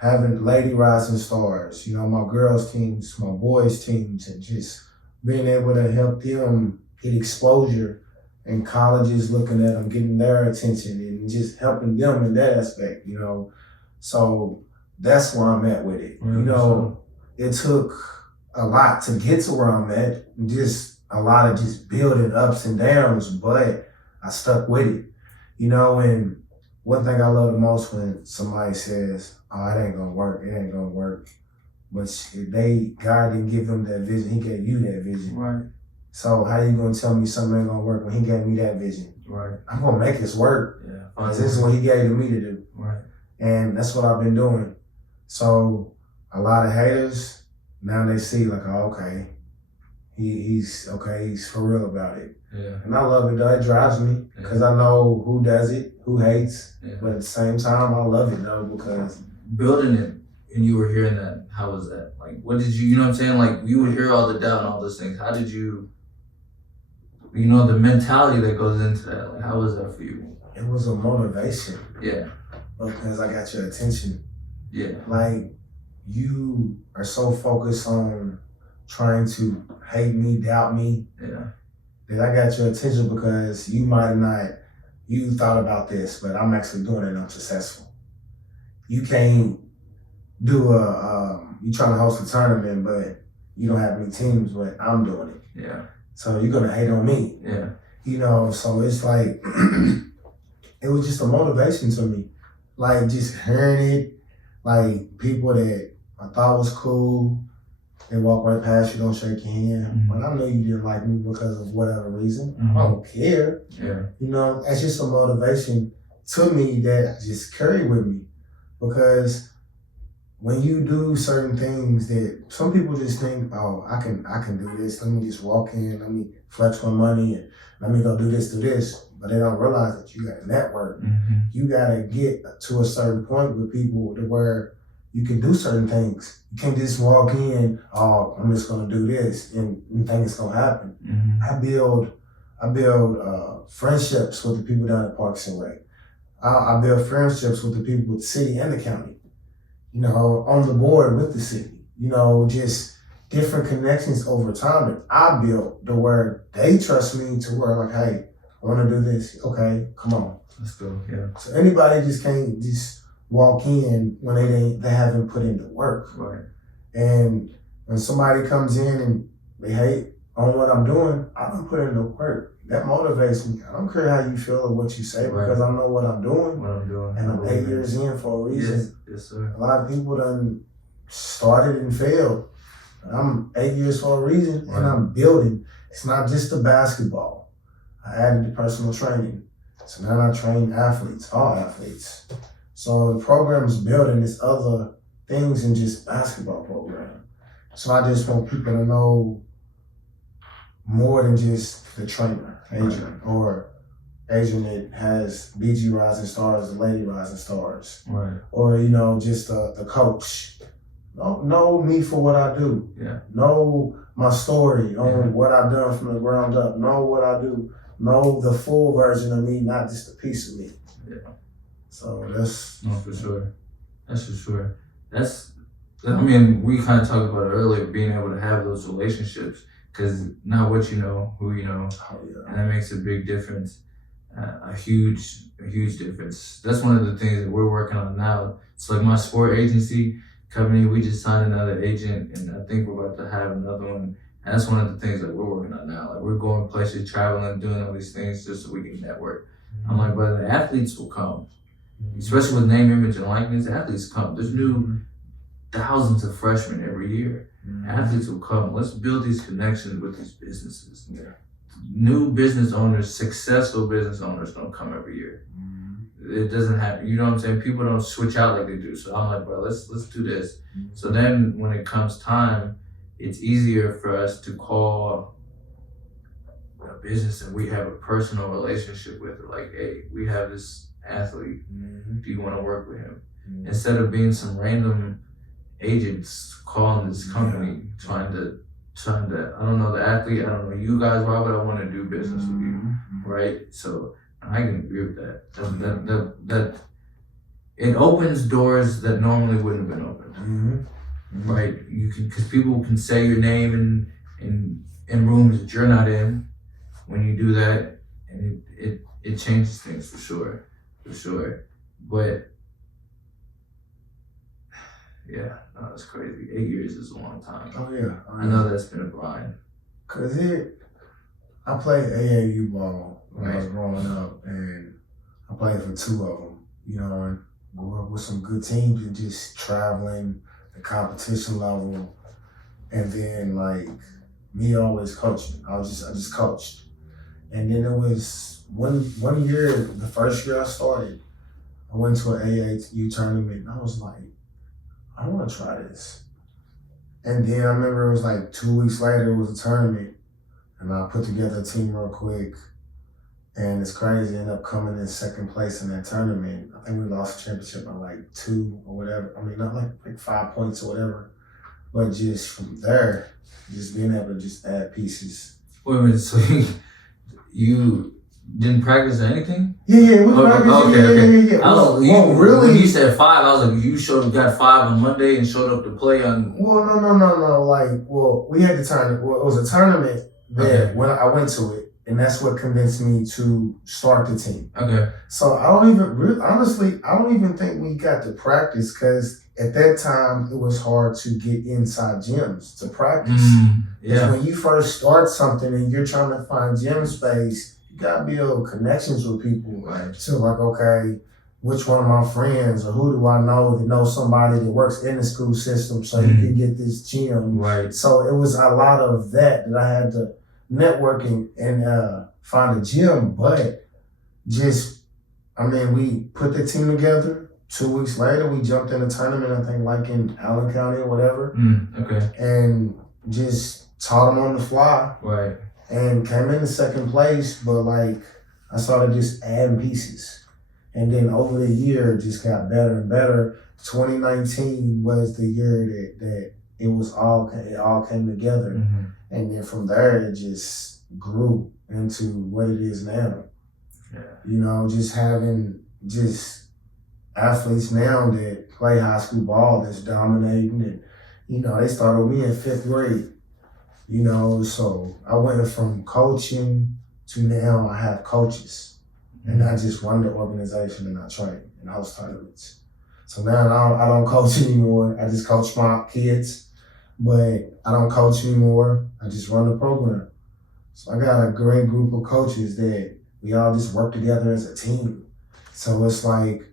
having Lady Rising Stars, you know, my girls teams, my boys teams, and just being able to help them get exposure and colleges looking at them, getting their attention and just helping them in that aspect, you know. So that's where I'm at with it. You know, it took a lot to get to where I'm at, just a lot of just building ups and downs, but I stuck with it, you know. And one thing I love the most when somebody says, oh, it ain't gonna work, but God didn't give them that vision, he gave you that vision. Right. So how you gonna tell me something ain't gonna work when he gave me that vision? Right. I'm gonna make this work. Yeah. Because this is what he gave to me to do. Right. And that's what I've been doing. So a lot of haters, now they see like, oh, okay, he's for real about it. Yeah. And I love it though, it drives me because I know who does it, who hates, but at the same time, I love it though because. Building it and you were hearing that, how was that? Like, what did you know what I'm saying? Like, you would hear all the doubt and all those things. How did you know, the mentality that goes into that, like, how was that for you? It was a motivation. Yeah. Because I got your attention. Yeah. Like, you are so focused on trying to hate me, doubt me, that I got your attention because you thought about this, but I'm actually doing it and I'm successful. You can't do you trying to host a tournament, but you don't have any teams, but I'm doing it. Yeah. So you're gonna hate on me. Yeah. You know, so it's like, it was just a motivation to me. Like just hearing it, like people that I thought was cool, they walk right past you, don't shake your hand. But I know you didn't like me because of whatever reason. I don't care. Yeah. You know, it's just a motivation to me that I just carry with me. Because when you do certain things that some people just think, oh, I can do this. Let me just walk in, let me flex my money and let me go do this. But they don't realize that you got to network. You got to get to a certain point with people to where you can do certain things. You can't just walk in, oh, I'm just going to do this and think it's going to happen. I build friendships with the people down at Parks and Rec. I build friendships with the people with the city and the county, you know, on the board with the city, you know, just different connections over time that I built to where they trust me to where like, hey, I want to do this. Okay, come on. Let's go. Yeah. So anybody just can't just walk in when they haven't put in the work. Right. And when somebody comes in and they hate on what I'm doing, I don't put in the work. That motivates me. I don't care how you feel or what you say because I know what I'm doing. And I'm 8 years in for a reason. Yes, sir. A lot of people done started and failed. I'm 8 years for a reason and I'm building. It's not just the basketball. I added the personal training. So now I train athletes, all athletes. So the program is building this other things than just basketball program. So I just want people to know more than just the trainer, Adrian, or Adrian that has BG Rising Stars, the Lady Rising Stars, or you know, just the coach. Know me for what I do. Yeah. Know my story on what I've done from the ground up. Know what I do. Know the full version of me, not just a piece of me. Yeah. So that's for sure. That's for sure. I mean, we kind of talked about it earlier, being able to have those relationships. Because not what you know, who you know, and that makes a big difference, a huge difference. That's one of the things that we're working on now. It's like my sport agency company, we just signed another agent, and I think we're about to have another one And that's one of the things that we're working on now. Like we're going places, traveling, doing all these things just so we can network. I'm like, but the athletes will come. Especially with name, image, and likeness, athletes come. There's new thousands of freshmen every year. Athletes will come. Let's build these connections with these businesses. New business owners, successful business owners don't come every year. It doesn't happen. You know what I'm saying? People don't switch out like they do. So I'm like, bro, let's do this. So then when it comes time, it's easier for us to call a business and we have a personal relationship with it. Like, hey, we have this athlete. Do you want to work with him? Instead of being some random agents calling this company trying to I don't know the athlete, I don't know you guys, why would I want to do business with you, right? So I can agree with that. That it opens doors that normally wouldn't have been opened, right? You can, because people can say your name in rooms that you're not in. When you do that, and it changes things for sure. But yeah, no, that's crazy. 8 years is a long time. Oh yeah. I know that's been a grind. Cause I played AAU ball when I was growing up, and I played for 2 of them. You know, and grew up with some good teams and just traveling, the competition level, and then like me always coaching. I just coached, and then it was one year, the first year I started, I went to an AAU tournament, and I was like, I want to try this. And then I remember it was like 2 weeks later, it was a tournament, and I put together a team real quick. And it's crazy, I ended up coming in second place in that tournament. I think we lost the championship by like 2 or whatever. I mean, not like 5 points or whatever. But just from there, just being able to just add pieces. Wait a minute, so you didn't practice or anything? Yeah, we practiced. Okay. Yeah. I was, really? When you said 5, I was like, you got 5 on Monday and showed up to play on. Well, no. Like, we had the tournament. Well, it was a tournament that when I went to it, and that's what convinced me to start the team. Okay. So I don't even think we got to practice, because at that time it was hard to get inside gyms to practice. Yeah. When you first start something and you're trying to find gym space, you gotta build connections with people. Right. So like, okay, which one of my friends or who do I know that knows somebody that works in the school system so you can get this gym. Right. So it was a lot of that I had to networking and find a gym, but we put the team together. 2 weeks later, we jumped in a tournament, I think like in Allen County or whatever. Okay. And just taught them on the fly. Right. And came in second place, but like I started just adding pieces. And then over the year, just got better and better. 2019 was the year that it all came together. And then from there, it just grew into what it is now. Yeah. You know, just having athletes now that play high school ball that's dominating. And, you know, they started me in 5th grade. You know, so I went from coaching to now I have coaches. And I just run the organization and I train and host tournaments. So now I don't coach anymore. I just coach my kids. But I don't coach anymore. I just run the program. So I got a great group of coaches that we all just work together as a team. So it's like,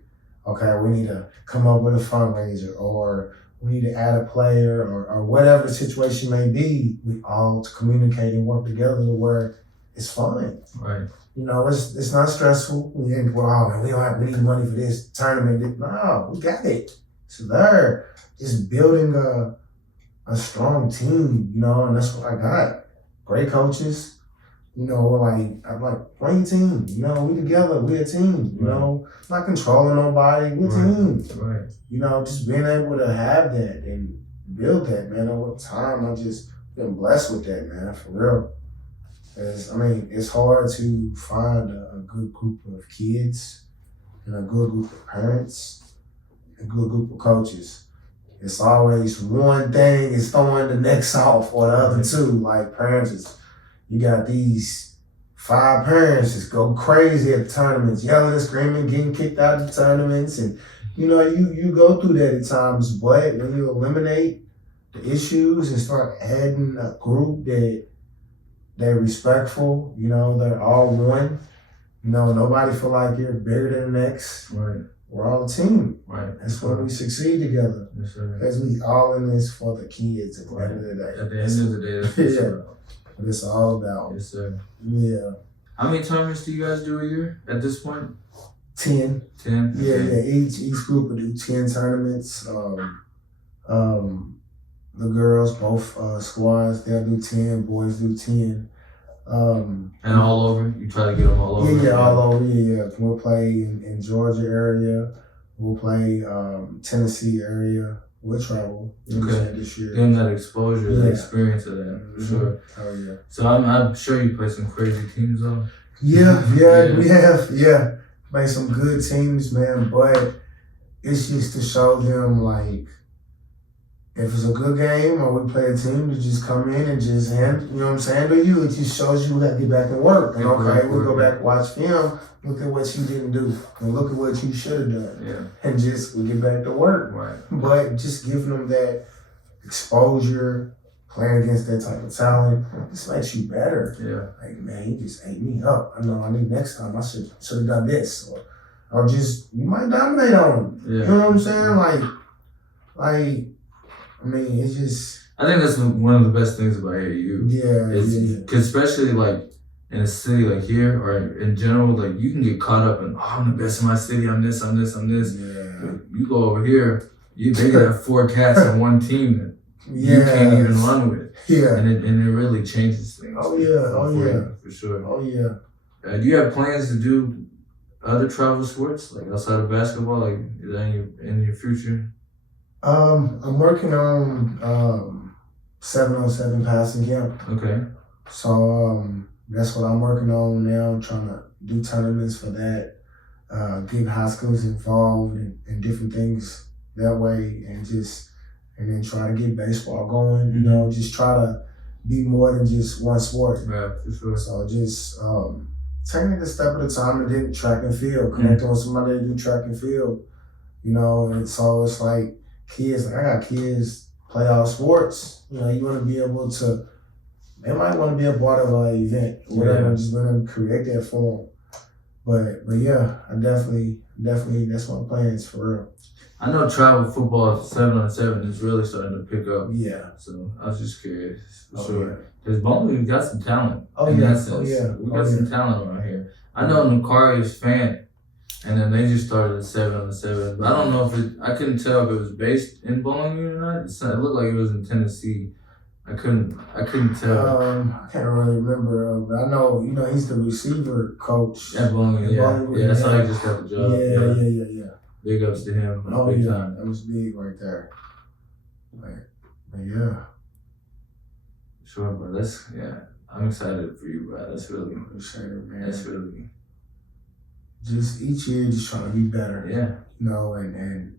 okay, we need to come up with a fundraiser, or we need to add a player, or whatever the situation may be. We all communicate and work together to where it's fun. Right. You know, it's not stressful. We ain't, we need money for this tournament. No, we got it. So there, just building a strong team, you know, and that's what I got. Great coaches, you know, I'm like, play your team, you know, we together, we a team, you know, not controlling nobody, we a team. Right. You know, just being able to have that and build that, man, over time, I just been blessed with that, man, for real. It's hard to find a good group of kids and a good group of parents, a good group of coaches. It's always one thing is throwing the next off, or the other two. Like parents, you got these 5 parents just go crazy at the tournaments, yelling and screaming, getting kicked out of the tournaments. And, you know, you go through that at times, but when you eliminate the issues and start adding a group that they're respectful, you know, they're all one. You know, nobody feel like you're bigger than the next. Right. We're all a team. Right. That's when we succeed together. Yes, sir. Because we all in this for the kids at the end of the day. At the end of the day, that's what it's about. What it's all about. Yes, sir. Yeah. How many tournaments do you guys do a year at this point? 10. 10? Yeah, yeah. Each group will do 10 tournaments. The girls, both squads, they'll do 10. Boys do 10. And all over? You try to get them all over? Yeah, all over. Yeah. We'll play in Georgia area. We'll play Tennessee area. We'll travel. Okay. This year. Give them that exposure, Yeah. the experience of that, for sure. Oh yeah. So I'm sure you play some crazy teams though. Yeah, we have played some good teams, man. But it's just to show them like if it's a good game or we play a team to just come in and just handle you. It just shows you how to get back and work. And okay, we'll go back, watch film, look at what you didn't do, and look at what you should have done. Yeah. And just we get back to work. Right. But just giving them that exposure, playing against that type of talent, just makes you better. Yeah. Like, man, he just ate me up. I know I need next time I should have done this. Or just you might dominate on him. Yeah. You know what I'm saying? Like I mean, it's just I think that's one of the best things about AAU. yeah. Cause especially like in a city like here or in general, like you can get caught up in, I'm the best in my city, I'm this. Yeah. You go over here, they got 4 cats on one team that you can't even run with. Yeah. And it really changes things. Oh yeah. For sure. Oh yeah. Do you have plans to do other travel sports, like outside of basketball? Like, is that in your future? I'm working on 7-on-7 passing camp. Okay. So that's what I'm working on now. I'm trying to do tournaments for that, getting high schools involved in different things that way, and then try to get baseball going. You know, just try to be more than just one sport. Yeah, for sure. So just taking it a step at a time, and then track and field, connecting with somebody that do track and field. You know, and so it's like kids. Like I got kids play all sports. You know, you want to be able to. They might want to be a part of an event or whatever. Yeah. Just want to create that for them. But yeah, I definitely that's my plans for real. I know travel football 7-on-7 is really starting to pick up. Yeah. So I was just curious, for Oh, sure. yeah. Because Bowling got some talent. Oh, in yeah. that sense. Oh, yeah. We got some talent around here. I know Macari's fan, and then they just started at 7-on-7. But I don't know if I couldn't tell if it was based in Bowling or not. It looked like it was in Tennessee. I couldn't tell. I can't really remember, but I know, he's the receiver coach. At Bowling, yeah, that's how he just got the job. Yeah. Big ups to him. Oh Big yeah, time. that was big right there. But yeah. Sure, bro. I'm excited for you, bro. That's really, Appreciate it, man. that's really, Just each year, just trying to be better. yeah. And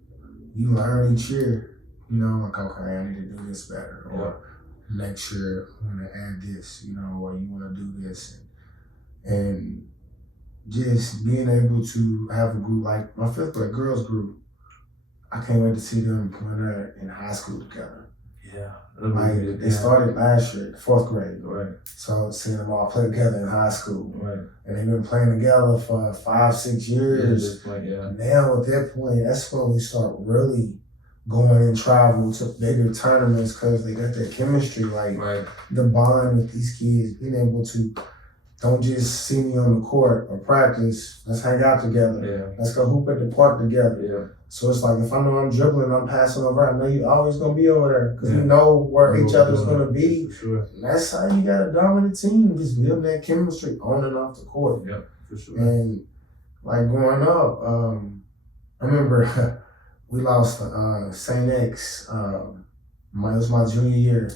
you learn each year. Like okay, I need to do this better, or next year I'm gonna add this. Or you want to do this, and just being able to have a group like my 5th grade girls group. I can't wait to see them when in high school together. Yeah. Like they started last year, 4th grade. Right. So seeing them all play together in high school. Right. And they've been playing together for 5-6 years. Yeah, at this point, yeah. Now at that point, that's when we start really going and travel to bigger tournaments because they got that chemistry. Like Right. the bond with these kids, being able to don't just see me on the court or practice. Let's hang out together. Yeah. Let's go hoop at the park together. Yeah. So it's like if I know I'm dribbling, I'm passing over. I know you're always gonna be over there because Yeah. we know where each other's gonna be. For sure. And that's how you got a dominant team. Just build that chemistry on and off the court. Yeah, for sure. And like growing up, I remember we lost St. X. It was my junior year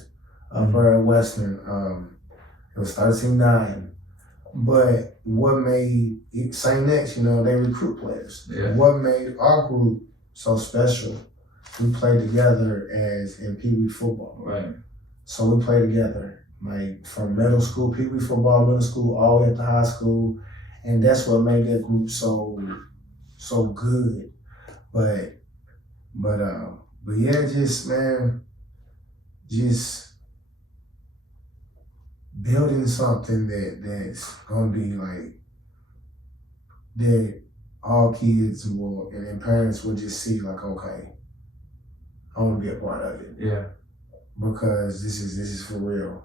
up at Western. It was 13-9. But what made St. X, they recruit players. Yeah. What made our group so special, we played together as in Pee Wee football. Right. So we played together, like from middle school, Pee Wee football, middle school, all the way up to high school. And that's what made that group so good. But yeah, just man, just building something that's gonna be like that all kids will and then parents will just see like, okay, I wanna be a part of it. Yeah. Because this is for real.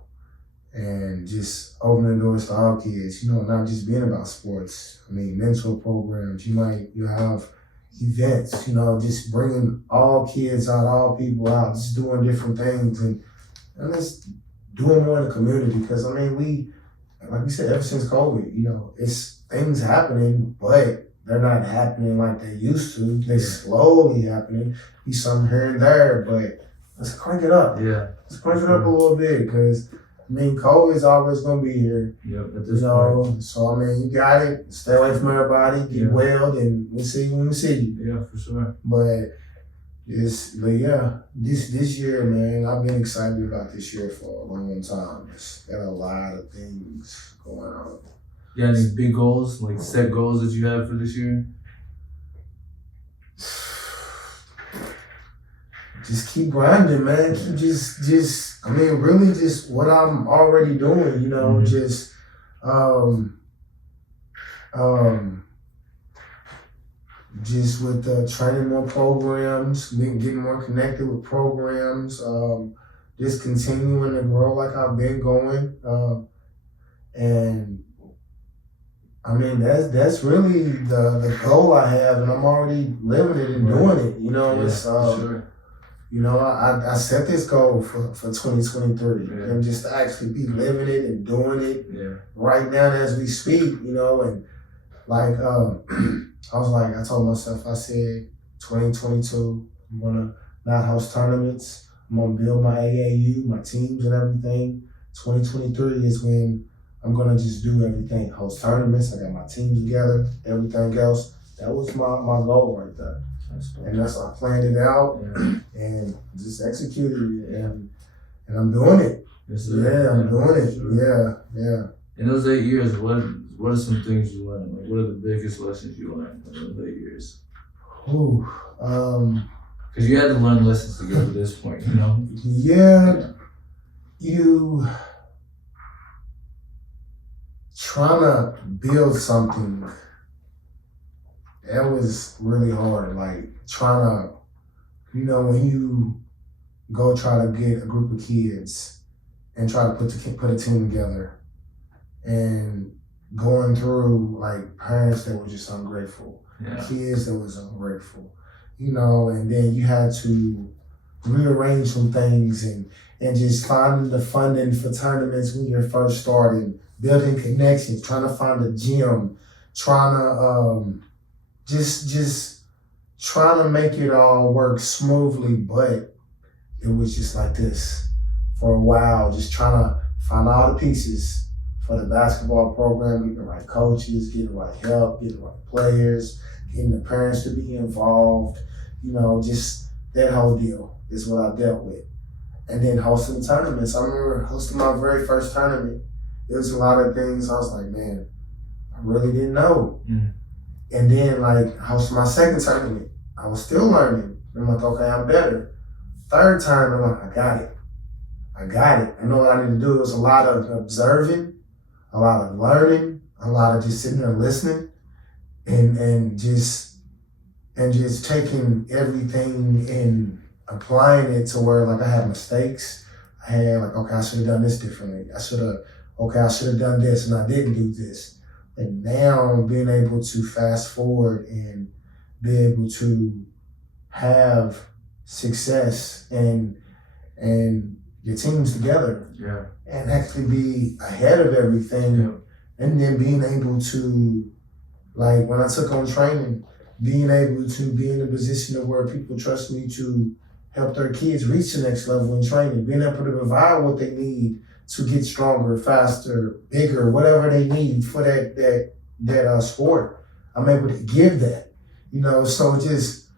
And just opening doors to all kids, not just being about sports. I mean, mentor programs, you have events, just bringing all kids out, all people out, just doing different things and just doing more in the community. Because I mean, like we said, ever since COVID, it's things happening, but they're not happening like they used to. They slowly happening. Be something here and there, but let's crank it up. Yeah. Let's crank it up a little bit, because I mean, COVID is always gonna be here. Yep, at this point. So I mean, you got it. Stay away from everybody. Get well, and we'll see you when we see you. Yeah, for sure. But this year, man, I've been excited about this year for a long time. It's got a lot of things going on. You got any big goals, like set goals that you have for this year? Just keep grinding, man. Keep just I mean, really just what I'm already doing, just just with training more programs, getting more connected with programs, just continuing to grow like I've been going. And I mean, that's really the goal I have, and I'm already living it and doing it. It's for sure. I set this goal for 2023, and just to actually be living it and doing it right now as we speak, and like I told myself, I said 2022, I'm gonna not host tournaments, I'm gonna build my AAU, my teams and everything. 2023 is when I'm gonna just do everything, host tournaments, I got my teams together, everything else. That was my goal right there. And that's how I planned it out and just executed it, and I'm doing it. Yes, sir. Yeah, I'm doing it. Sure. Yeah. In those 8 years, what are some things you learned? Like, what are the biggest lessons you learned in those 8 years? Because you had to learn lessons to get to this point, Yeah. You trying to build something. That was really hard. Like trying to, when you go try to get a group of kids and try to put a team together, and going through like parents that were just ungrateful, kids that was ungrateful, and then you had to rearrange some things and just finding the funding for tournaments when you're first starting, building connections, trying to find a gym, trying to just trying to make it all work smoothly, but it was just like this for a while, just trying to find all the pieces for the basketball program, getting the right coaches, getting the right help, getting the right players, getting the parents to be involved, just that whole deal is what I dealt with. And then hosting tournaments. I remember hosting my very first tournament. It was a lot of things I was like, man, I really didn't know. And then like hosting my second tournament, I was still learning. I'm like, okay, I'm better. Third time, I'm like, I got it. I know what I need to do. It was a lot of observing, a lot of learning, a lot of just sitting there listening, and just taking everything and applying it to where like I had mistakes. I had like, okay, I should have done this differently. I should have done this and I didn't do this. And now being able to fast forward and be able to have success and your teams together and actually be ahead of everything, and then being able to, like when I took on training, being able to be in a position of where people trust me to help their kids reach the next level in training, being able to provide what they need to get stronger, faster, bigger, whatever they need for that sport. I'm able to give that, so just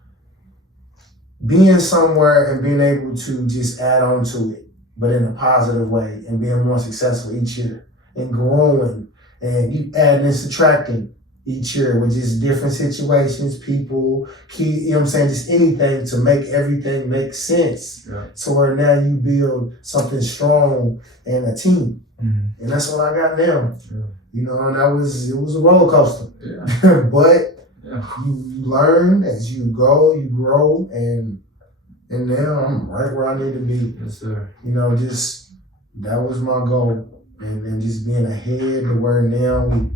being somewhere and being able to just add on to it, but in a positive way, and being more successful each year and growing, and you adding and subtracting, each year with just different situations, people, you know what I'm saying, just anything to make everything make sense. Yeah. So where now you build something strong and a team. Mm-hmm. And that's what I got now. Yeah. You know, and it was a roller coaster. Yeah. But Yeah. you learn as you go, you grow, and now I'm right where I need to be. Yes, sir. You know, just that was my goal. And just being ahead to where now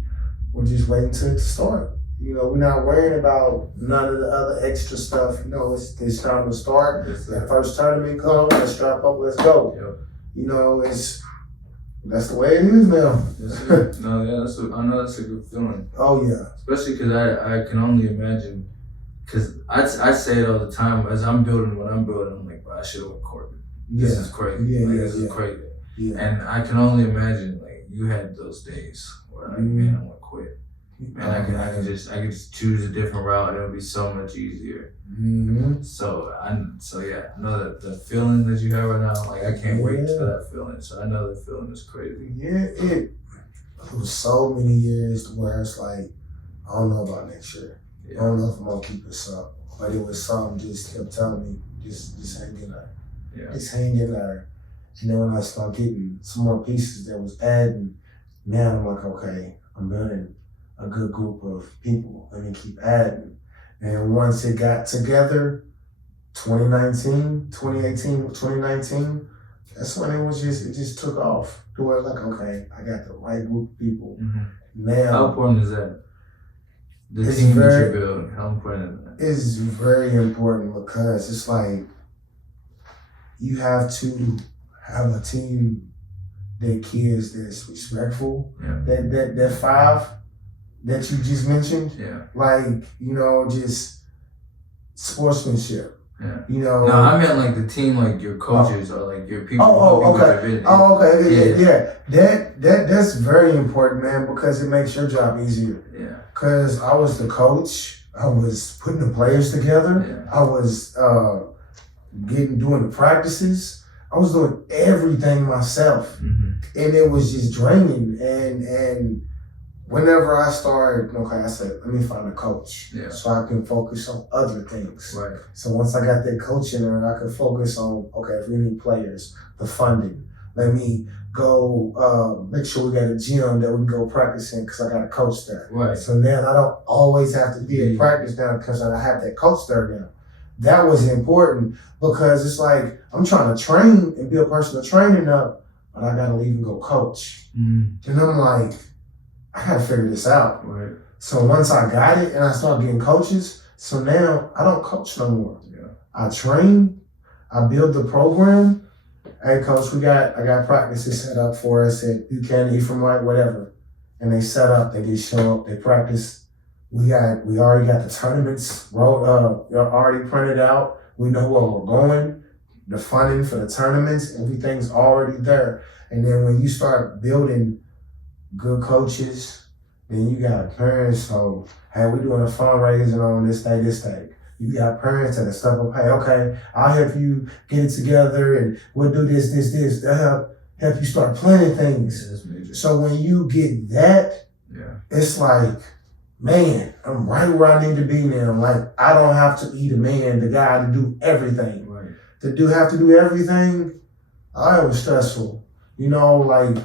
we're just waiting to start. You know, we're not worrying about none of the other extra stuff. You know, it's time to start. Yes, That sir. first tournament comes, let's strap up, let's go. Yep. You know, that's the way it is now. Yes, sir. No, yeah, I know that's a good feeling. Oh yeah. Especially because I can only imagine, because I say it all the time, as I'm building what I'm building, I'm like, I should have went corporate. This is crazy. Yeah, this is crazy. Yeah. And I can only imagine, like, you had those days where, like, man, I want to quit. Man, I could just choose a different route and it would be so much easier. Mm-hmm. So yeah, I know that the feeling that you have right now, like, I can't wait for that feeling. So I know that feeling is crazy. Yeah, it was so many years where it's like, I don't know about next year. Yeah. I don't know if I'm gonna keep this up. But it was something just kept telling me, just hang in there. Yeah. Just hang in there. And then when I started getting some more pieces that was adding, now I'm like, okay, I'm building a good group of people. Let me keep adding. And once it got together, 2018, that's when it just took off. To where like, okay, I got the right group of people. Mm-hmm. Now, how important is that? The It's team that very- you're building, how important is that? it's very important because it's like you have to have a team that kids that's respectful. Yeah. That five that you just mentioned, Yeah. like, you know, just sportsmanship. Yeah. You know. No, I meant like the team, like your coaches or like your people. Okay. Yeah. That's very important, man, because it makes your job easier. Yeah. Because I was the coach, I was putting the players together, Yeah. I was doing the practices, I was doing everything myself, Mm-hmm. and it was just draining. And whenever I started, okay, I said, let me find a coach, Yeah. so I can focus on other things. Right. So once I got that coach in there, I could focus on, okay, if we need players, the funding. Let me go make sure we got a gym that we can go practice in because I got a coach there. Right. So now I don't always have to be at practice now because I have that coach there now. That was important because it's like I'm trying to train and build personal training up, but I gotta leave and go coach. Mm-hmm. And I'm like, I gotta figure this out. Right. So once I got it and I started getting coaches, so now I don't coach no more. Yeah. I train, I build the program. Hey coach, I got practices set up for us at Buchanan, Ephraim White, whatever. And they set up, they just show up, they practice. We already got the tournaments already printed out. We know where we're going, the funding for the tournaments, everything's already there. And then when you start building good coaches, then you got parents. So, hey, we're doing a fundraiser on this day. You got parents that are stuck up, hey, okay, I'll help you get it together and we'll do this. That'll help you start planning things. Yeah, that's major. So when you get that, Yeah. it's like, man, I'm right where I need to be now. Like, I don't have to be the guy to do everything. Right. Have to do everything, it was stressful. You know, like,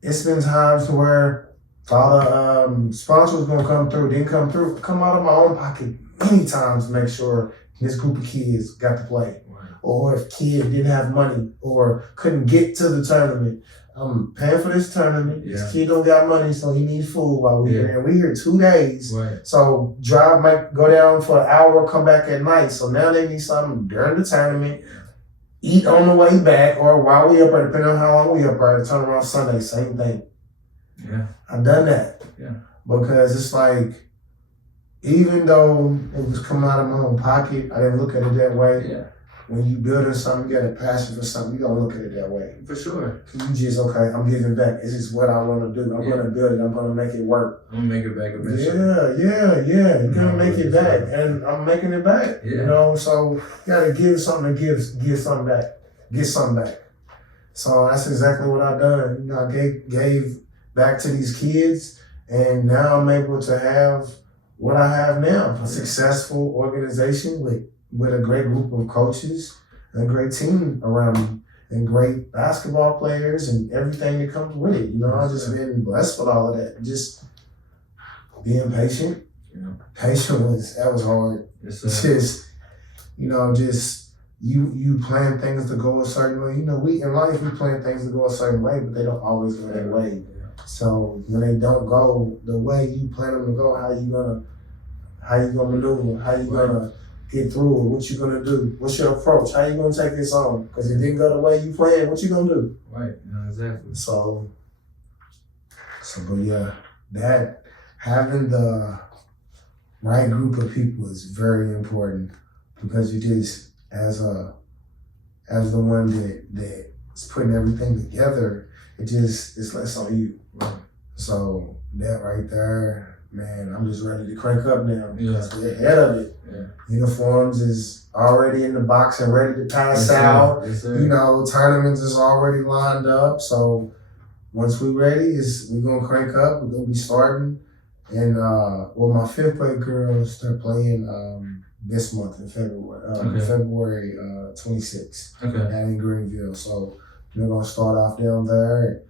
it's been times where thought a sponsor was gonna come through, didn't come through, come out of my own pocket many times to make sure this group of kids got to play. Right. Or if kid didn't have money or couldn't get to the tournament, I'm paying for this tournament. Yeah. This kid don't got money, so he needs food while we're here. And we're here 2 days. Right. So drive might go down for an hour, come back at night. So now they need something during the tournament. Yeah. Eat on the way back or while we up there, depending on how long we up there, turn around Sunday, same thing. Yeah. I've done that. Yeah. Because it's like, even though it was coming out of my own pocket, I didn't look at it that way. Yeah. When you building something, you got a passion for something, you don't look at it that way. For sure. You just, okay, I'm giving back. This is what I want to do. I'm going to build it. I'm going to make it work. I'm gonna make it back eventually. Yeah. You're going to make it back. And I'm making it back. Yeah. You know, so you got to give something to give something back. Get something back. So that's exactly what I done. You know, I gave back to these kids. And now I'm able to have what I have now, a successful organization with a great group of coaches, and a great team around me, and great basketball players and everything that comes with it. You know, I've just been blessed with all of that. Just being patient. Yeah. That was hard. Yes, Just, you know, just you plan things to go a certain way. You know, we plan things to go a certain way, but they don't always go that way. Yeah. So when they don't go the way you plan them to go, how you gonna maneuver? How you gonna get through it? What you gonna do? What's your approach? How you gonna take this on? Because it didn't go the way you planned. What you gonna do? Right. Yeah, exactly. So, but yeah, that having the right group of people is very important, because you just as the one that's putting everything together, it's less on you. Right. So that right there, man, I'm just ready to crank up now. Yeah. We're ahead of it. Yeah. Uniforms is already in the box and ready to pass out. Yes, sir. You know, tournaments is already lined up. So once we're ready, we're gonna crank up. We're gonna be starting. And my fifth grade girls start playing this month in February. February 26th. Okay. Down in Greenville. So we're gonna start off down there and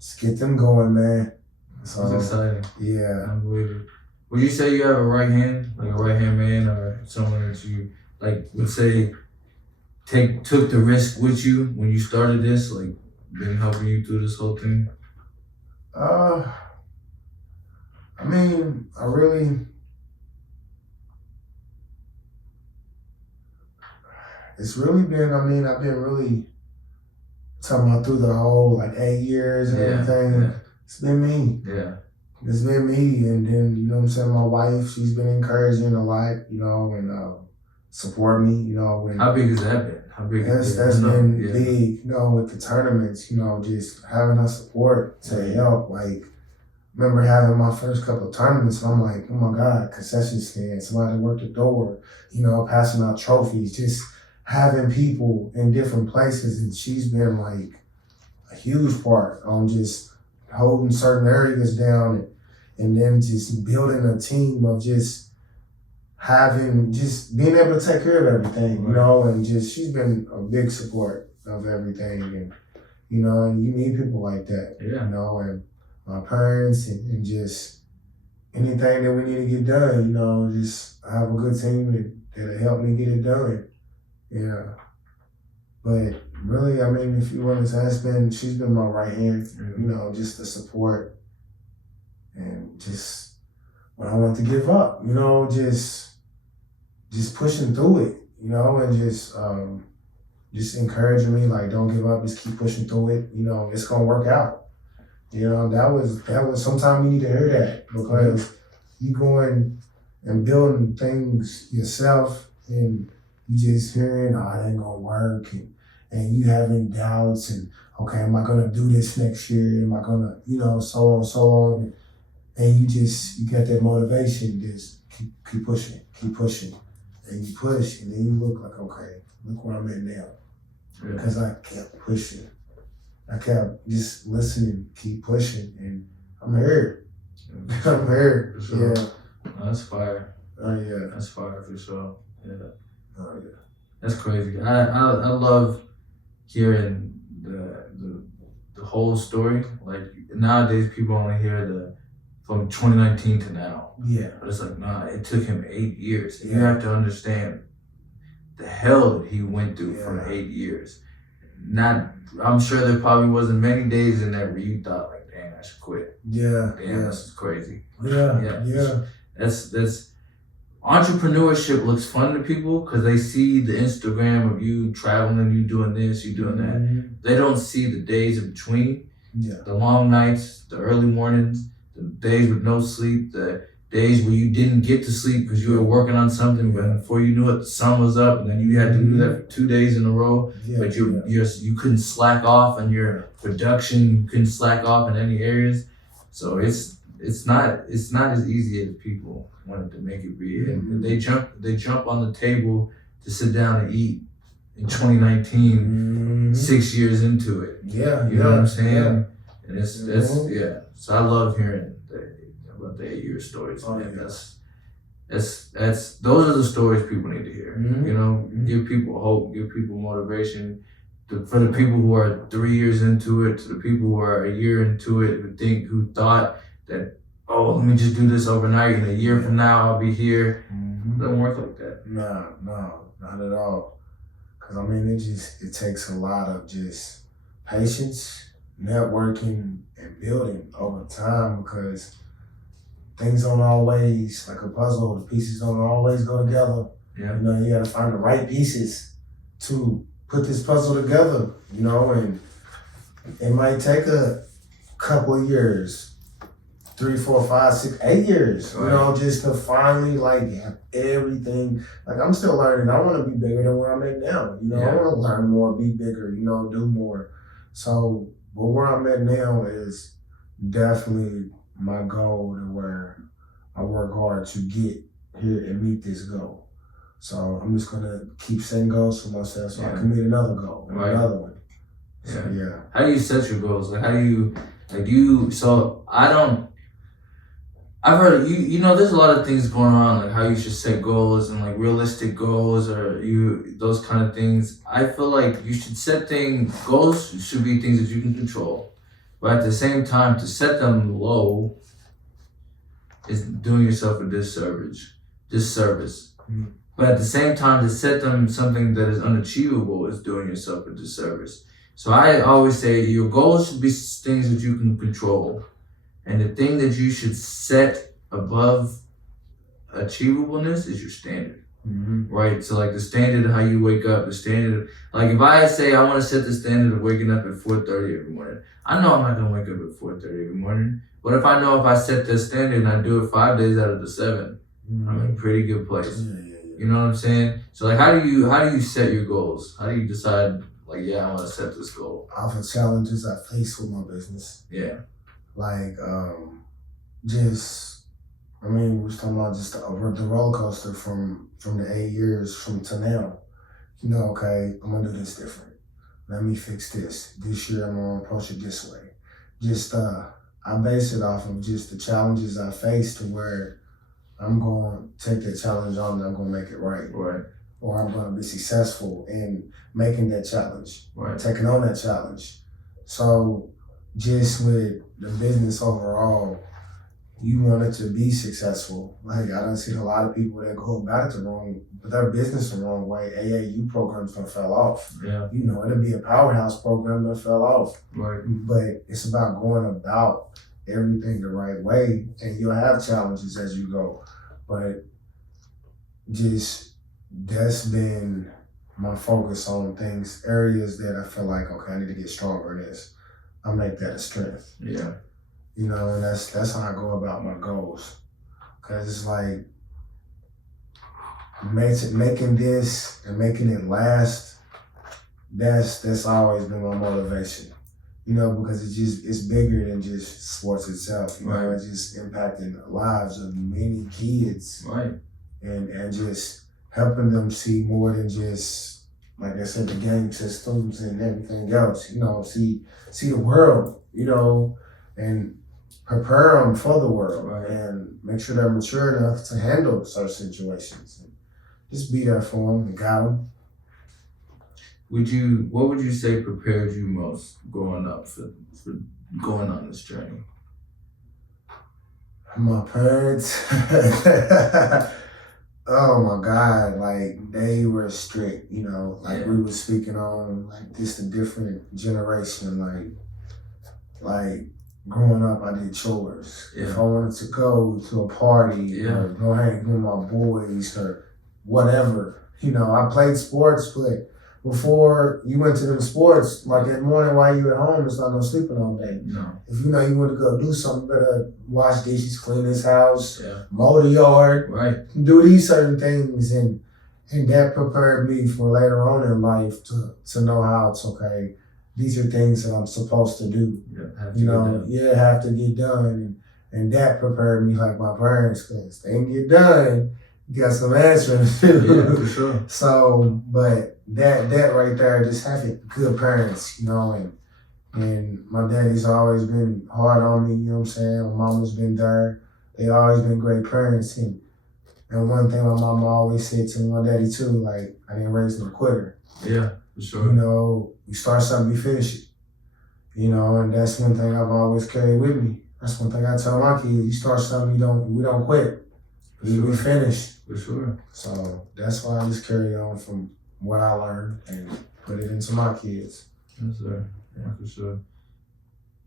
just get them going, man. So That's exciting. yeah. Unbelievable. Would you say you have a right hand, like a right hand man, or someone that you like would say took the risk with you when you started this, like been helping you through this whole thing? I mean, it's really been, I've been really talking about through the whole like 8 years and everything. Yeah. It's been me. Yeah. It's been me. And then, you know what I'm saying, my wife, she's been encouraging a lot, you know, and support me, you know. And How big has that been? How big that's been big, you know, with the tournaments, you know, just having her support to help. Like, remember having my first couple of tournaments, and I'm like, oh my God, concession stand, somebody worked the door, you know, passing out trophies, just having people in different places. And she's been like a huge part on just holding certain areas down, and then just building a team of just being able to take care of everything, you know, and just, she's been a big support of everything. And, you know, and you need people like that, you know, and my parents and just anything that we need to get done, you know, just I have a good team that'll help me get it done. Yeah. But really, I mean, if you want to say, she's been my right hand, you know, just the support, and just when I want to give up, you know, just pushing through it, you know, and just encouraging me, like, don't give up, just keep pushing through it, you know, it's gonna work out. You know, that was sometimes you need to hear that, because you going and building things yourself, and you just hearing, oh, it ain't gonna work, and you having doubts, and okay, am I gonna do this next year? Am I gonna, you know, so on, and you got that motivation, just keep pushing, and you push, and then you look like, okay, look where I'm at now, because I kept pushing. I kept just listening, keep pushing, and I'm here. I'm here. For sure. Yeah. Oh, that's fire. Oh yeah. That's fire for sure. Yeah. Oh yeah. That's crazy. I love hearing the whole story. Like nowadays, people only hear from 2019 to now. Yeah. But it's like, nah, it took him 8 years. You have to understand the hell that he went through for 8 years. I'm sure there probably wasn't many days in there where you thought like, dang, I should quit. Yeah. Damn, this is crazy. Yeah. That's entrepreneurship looks fun to people because they see the Instagram of you traveling, you doing this, you doing that. They don't see the days in between, the long nights, the early mornings, the days with no sleep, the days where you didn't get to sleep because you were working on something, but before you knew it, the sun was up, and then you had to do that for 2 days in a row. But you couldn't slack off on your production, you couldn't slack off in any areas. So it's not as easy as people wanted to make it be. And they jump on the table to sit down and eat in 2019, 6 years into it. You know what I'm saying? And it's So I love hearing that. about the 8-year stories. Oh, Man. yeah. That's those are the stories people need to hear. Mhm. You know, give people hope, give people motivation. For the people who are 3 years into it, to the people who are a year into it, who thought that, oh, let me just do this overnight, and a year from now I'll be here. It doesn't work like that. No, not at all. Cause I mean, it takes a lot of just patience, networking, and building over time. Because things don't always, like a puzzle, the pieces don't always go together. Yeah. You know, you gotta find the right pieces to put this puzzle together, you know, and it might take a couple of years, 3, 4, 5, 6, 8 years, you know, just to finally like have everything. Like I'm still learning. I want to be bigger than where I'm at now. You know, I want to learn more, be bigger, you know, do more. So, but where I'm at now is definitely my goal to where I work hard to get here and meet this goal. So I'm just gonna keep setting goals for myself so I can meet another goal and another one. So yeah. How do you set your goals? Like how do you I've heard you know there's a lot of things going on like how you should set goals and like realistic goals or those kind of things. I feel like you should set goals should be things that you can control. But at the same time to set them low is doing yourself a disservice. Mm-hmm. But at the same time, to set them something that is unachievable is doing yourself a disservice. So I always say your goals should be things that you can control. And the thing that you should set above achievableness is your standard. Mm-hmm. Right? So like the standard of how you wake up, the standard, like if I say I want to set the standard of waking up at 4:30 every morning, I know I'm not going to wake up at 4:30 every morning. But if I know if I set that standard and I do it 5 days out of the 7, I'm in a pretty good place. You know what I'm saying? So like how do you set your goals? How do you decide like I want to set this goal? Off of challenges I face with my business. Yeah. Like we was talking about just the roller coaster from the 8 years from to now. You know, okay, I'm gonna do this different. Let me fix this. This year I'm gonna approach it this way. Just I base it off of just the challenges I face to where I'm going to take that challenge on and I'm going to make it right. Right. Or I'm going to be successful in making that challenge. Right. Taking on that challenge. So just with the business overall, you want it to be successful. Like I done seen a lot of people that go about it but their business the wrong way. AAU programs done fell off. Yeah. You know, it'll be a powerhouse program that fell off. Right. But it's about going about everything the right way, and you'll have challenges as you go. But just that's been my focus on areas that I feel like, okay, I need to get stronger in this. I'll make that a strength. Yeah. You know, and that's how I go about my goals. Cause it's like making this and making it last, that's always been my motivation. You know, because it's bigger than just sports itself. You know, it's just impacting the lives of many kids. Right. And just helping them see more than just, like I said, the game systems and everything else. You know, see the world, you know, and prepare them for the world and make sure they're mature enough to handle certain situations. And just be there for them and guide them. What would you say prepared you most growing up for going on this journey? My parents, oh my God, like they were strict, you know, like we were speaking on like just a different generation, like growing up I did chores. Yeah. If I wanted to go to a party or go hang with my boys or whatever, you know, I played sports, but before you went to them sports, like that morning while you at home, it's not no sleeping all day. No. If you know you want to go do something, you better wash dishes, clean this house, mow the yard, do these certain things, and that prepared me for later on in life to know how it's okay. These are things that I'm supposed to do. Have to get done, and that prepared me like my parents, because they didn't get done. You got some answering to do. Yeah, for sure. So, but that right there, just having good parents, you know, and my daddy's always been hard on me, you know what I'm saying? My mama's been there. they always been great parents. And one thing my mama always said to me, my daddy too, like, I didn't raise no quitter. Yeah, for sure. You know, you start something, you finish it. You know, and that's one thing I've always carried with me. That's one thing I tell my kids, you start something, we don't quit. We finish. For sure. So that's why I just carry on from what I learned and put it into my kids. Yes, sir. Yeah, for sure.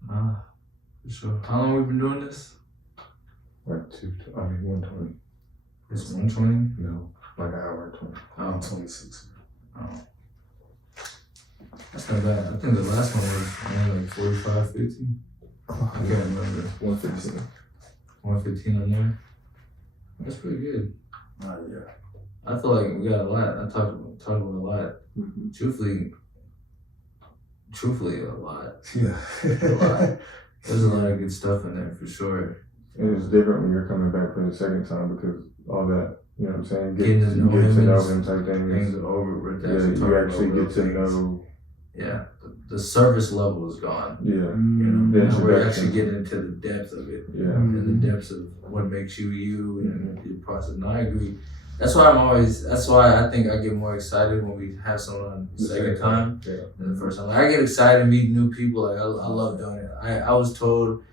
For sure. How long we been doing this? Like 120. It's 120? No, like an hour and 20. Oh, 26. oh. That's not bad. I think the last one was only like 45, 50. I can't remember. 115. 115 on there. That's pretty good. Oh, yeah. I feel like we got a lot. I talked about a lot. Mm-hmm. Truthfully, a lot. Yeah. A lot. There's a lot of good stuff in there for sure. And it's different when you're coming back for the second time because all that, you know what I'm saying? Getting to know him type things. Things are over. We're Yeah, you actually get to know. Yeah, the surface level is gone. Yeah. You know, The now we're introduction. actually getting into the depth of it. Yeah. And the depths of what makes you you and your process. And I agree. That's why I think I get more excited when we have someone on the second time than the first time. Like, I get excited meeting new people. Like I love doing it. I was told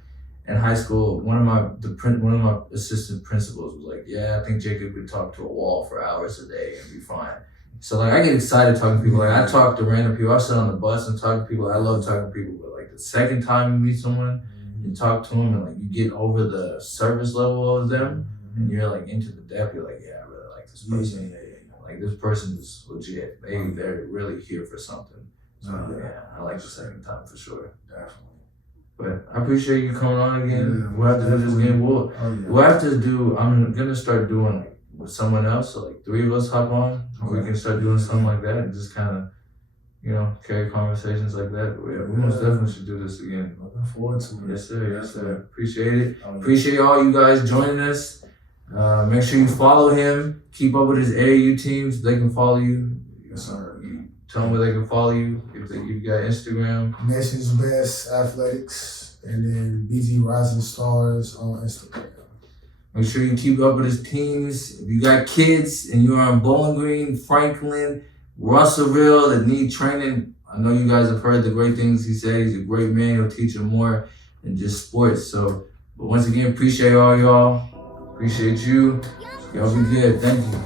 in high school, one of my assistant principals was like, yeah, I think Jacob could talk to a wall for hours a day and be fine. So like I get excited talking to people. Like I talk to random people. I sit on the bus and talk to people. I love talking to people. But like the second time you meet someone, you talk to them and like you get over the surface level of them and you're like into the depth. You're like, yeah, I really like this person. Like this person is legit. They're really here for something. So yeah, I like the second time for sure. Definitely. But I appreciate you coming on again. Yeah, We'll have to do this again. We'll have to do. I'm gonna start doing like with someone else. So like 3 of us hop on. We can start doing something like that and just kind of, you know, carry conversations like that. We most definitely should do this again. Looking forward to it. Yes, sir. Yes, sir. Appreciate it. Oh, yeah. Appreciate all you guys joining us. Make sure you follow him. Keep up with his AAU teams. They can follow you. Yes, sir. Tell them where they can follow you. If you got Instagram. Nation's Best Athletics, and then BG Rising Stars on Instagram. Make sure you keep up with his teams. If you got kids and you're on Bowling Green, Franklin, Russellville that need training, I know you guys have heard the great things he said. He's a great man. He'll teach them more than just sports. So, but once again, appreciate all y'all. Appreciate you. Y'all be good. Thank you.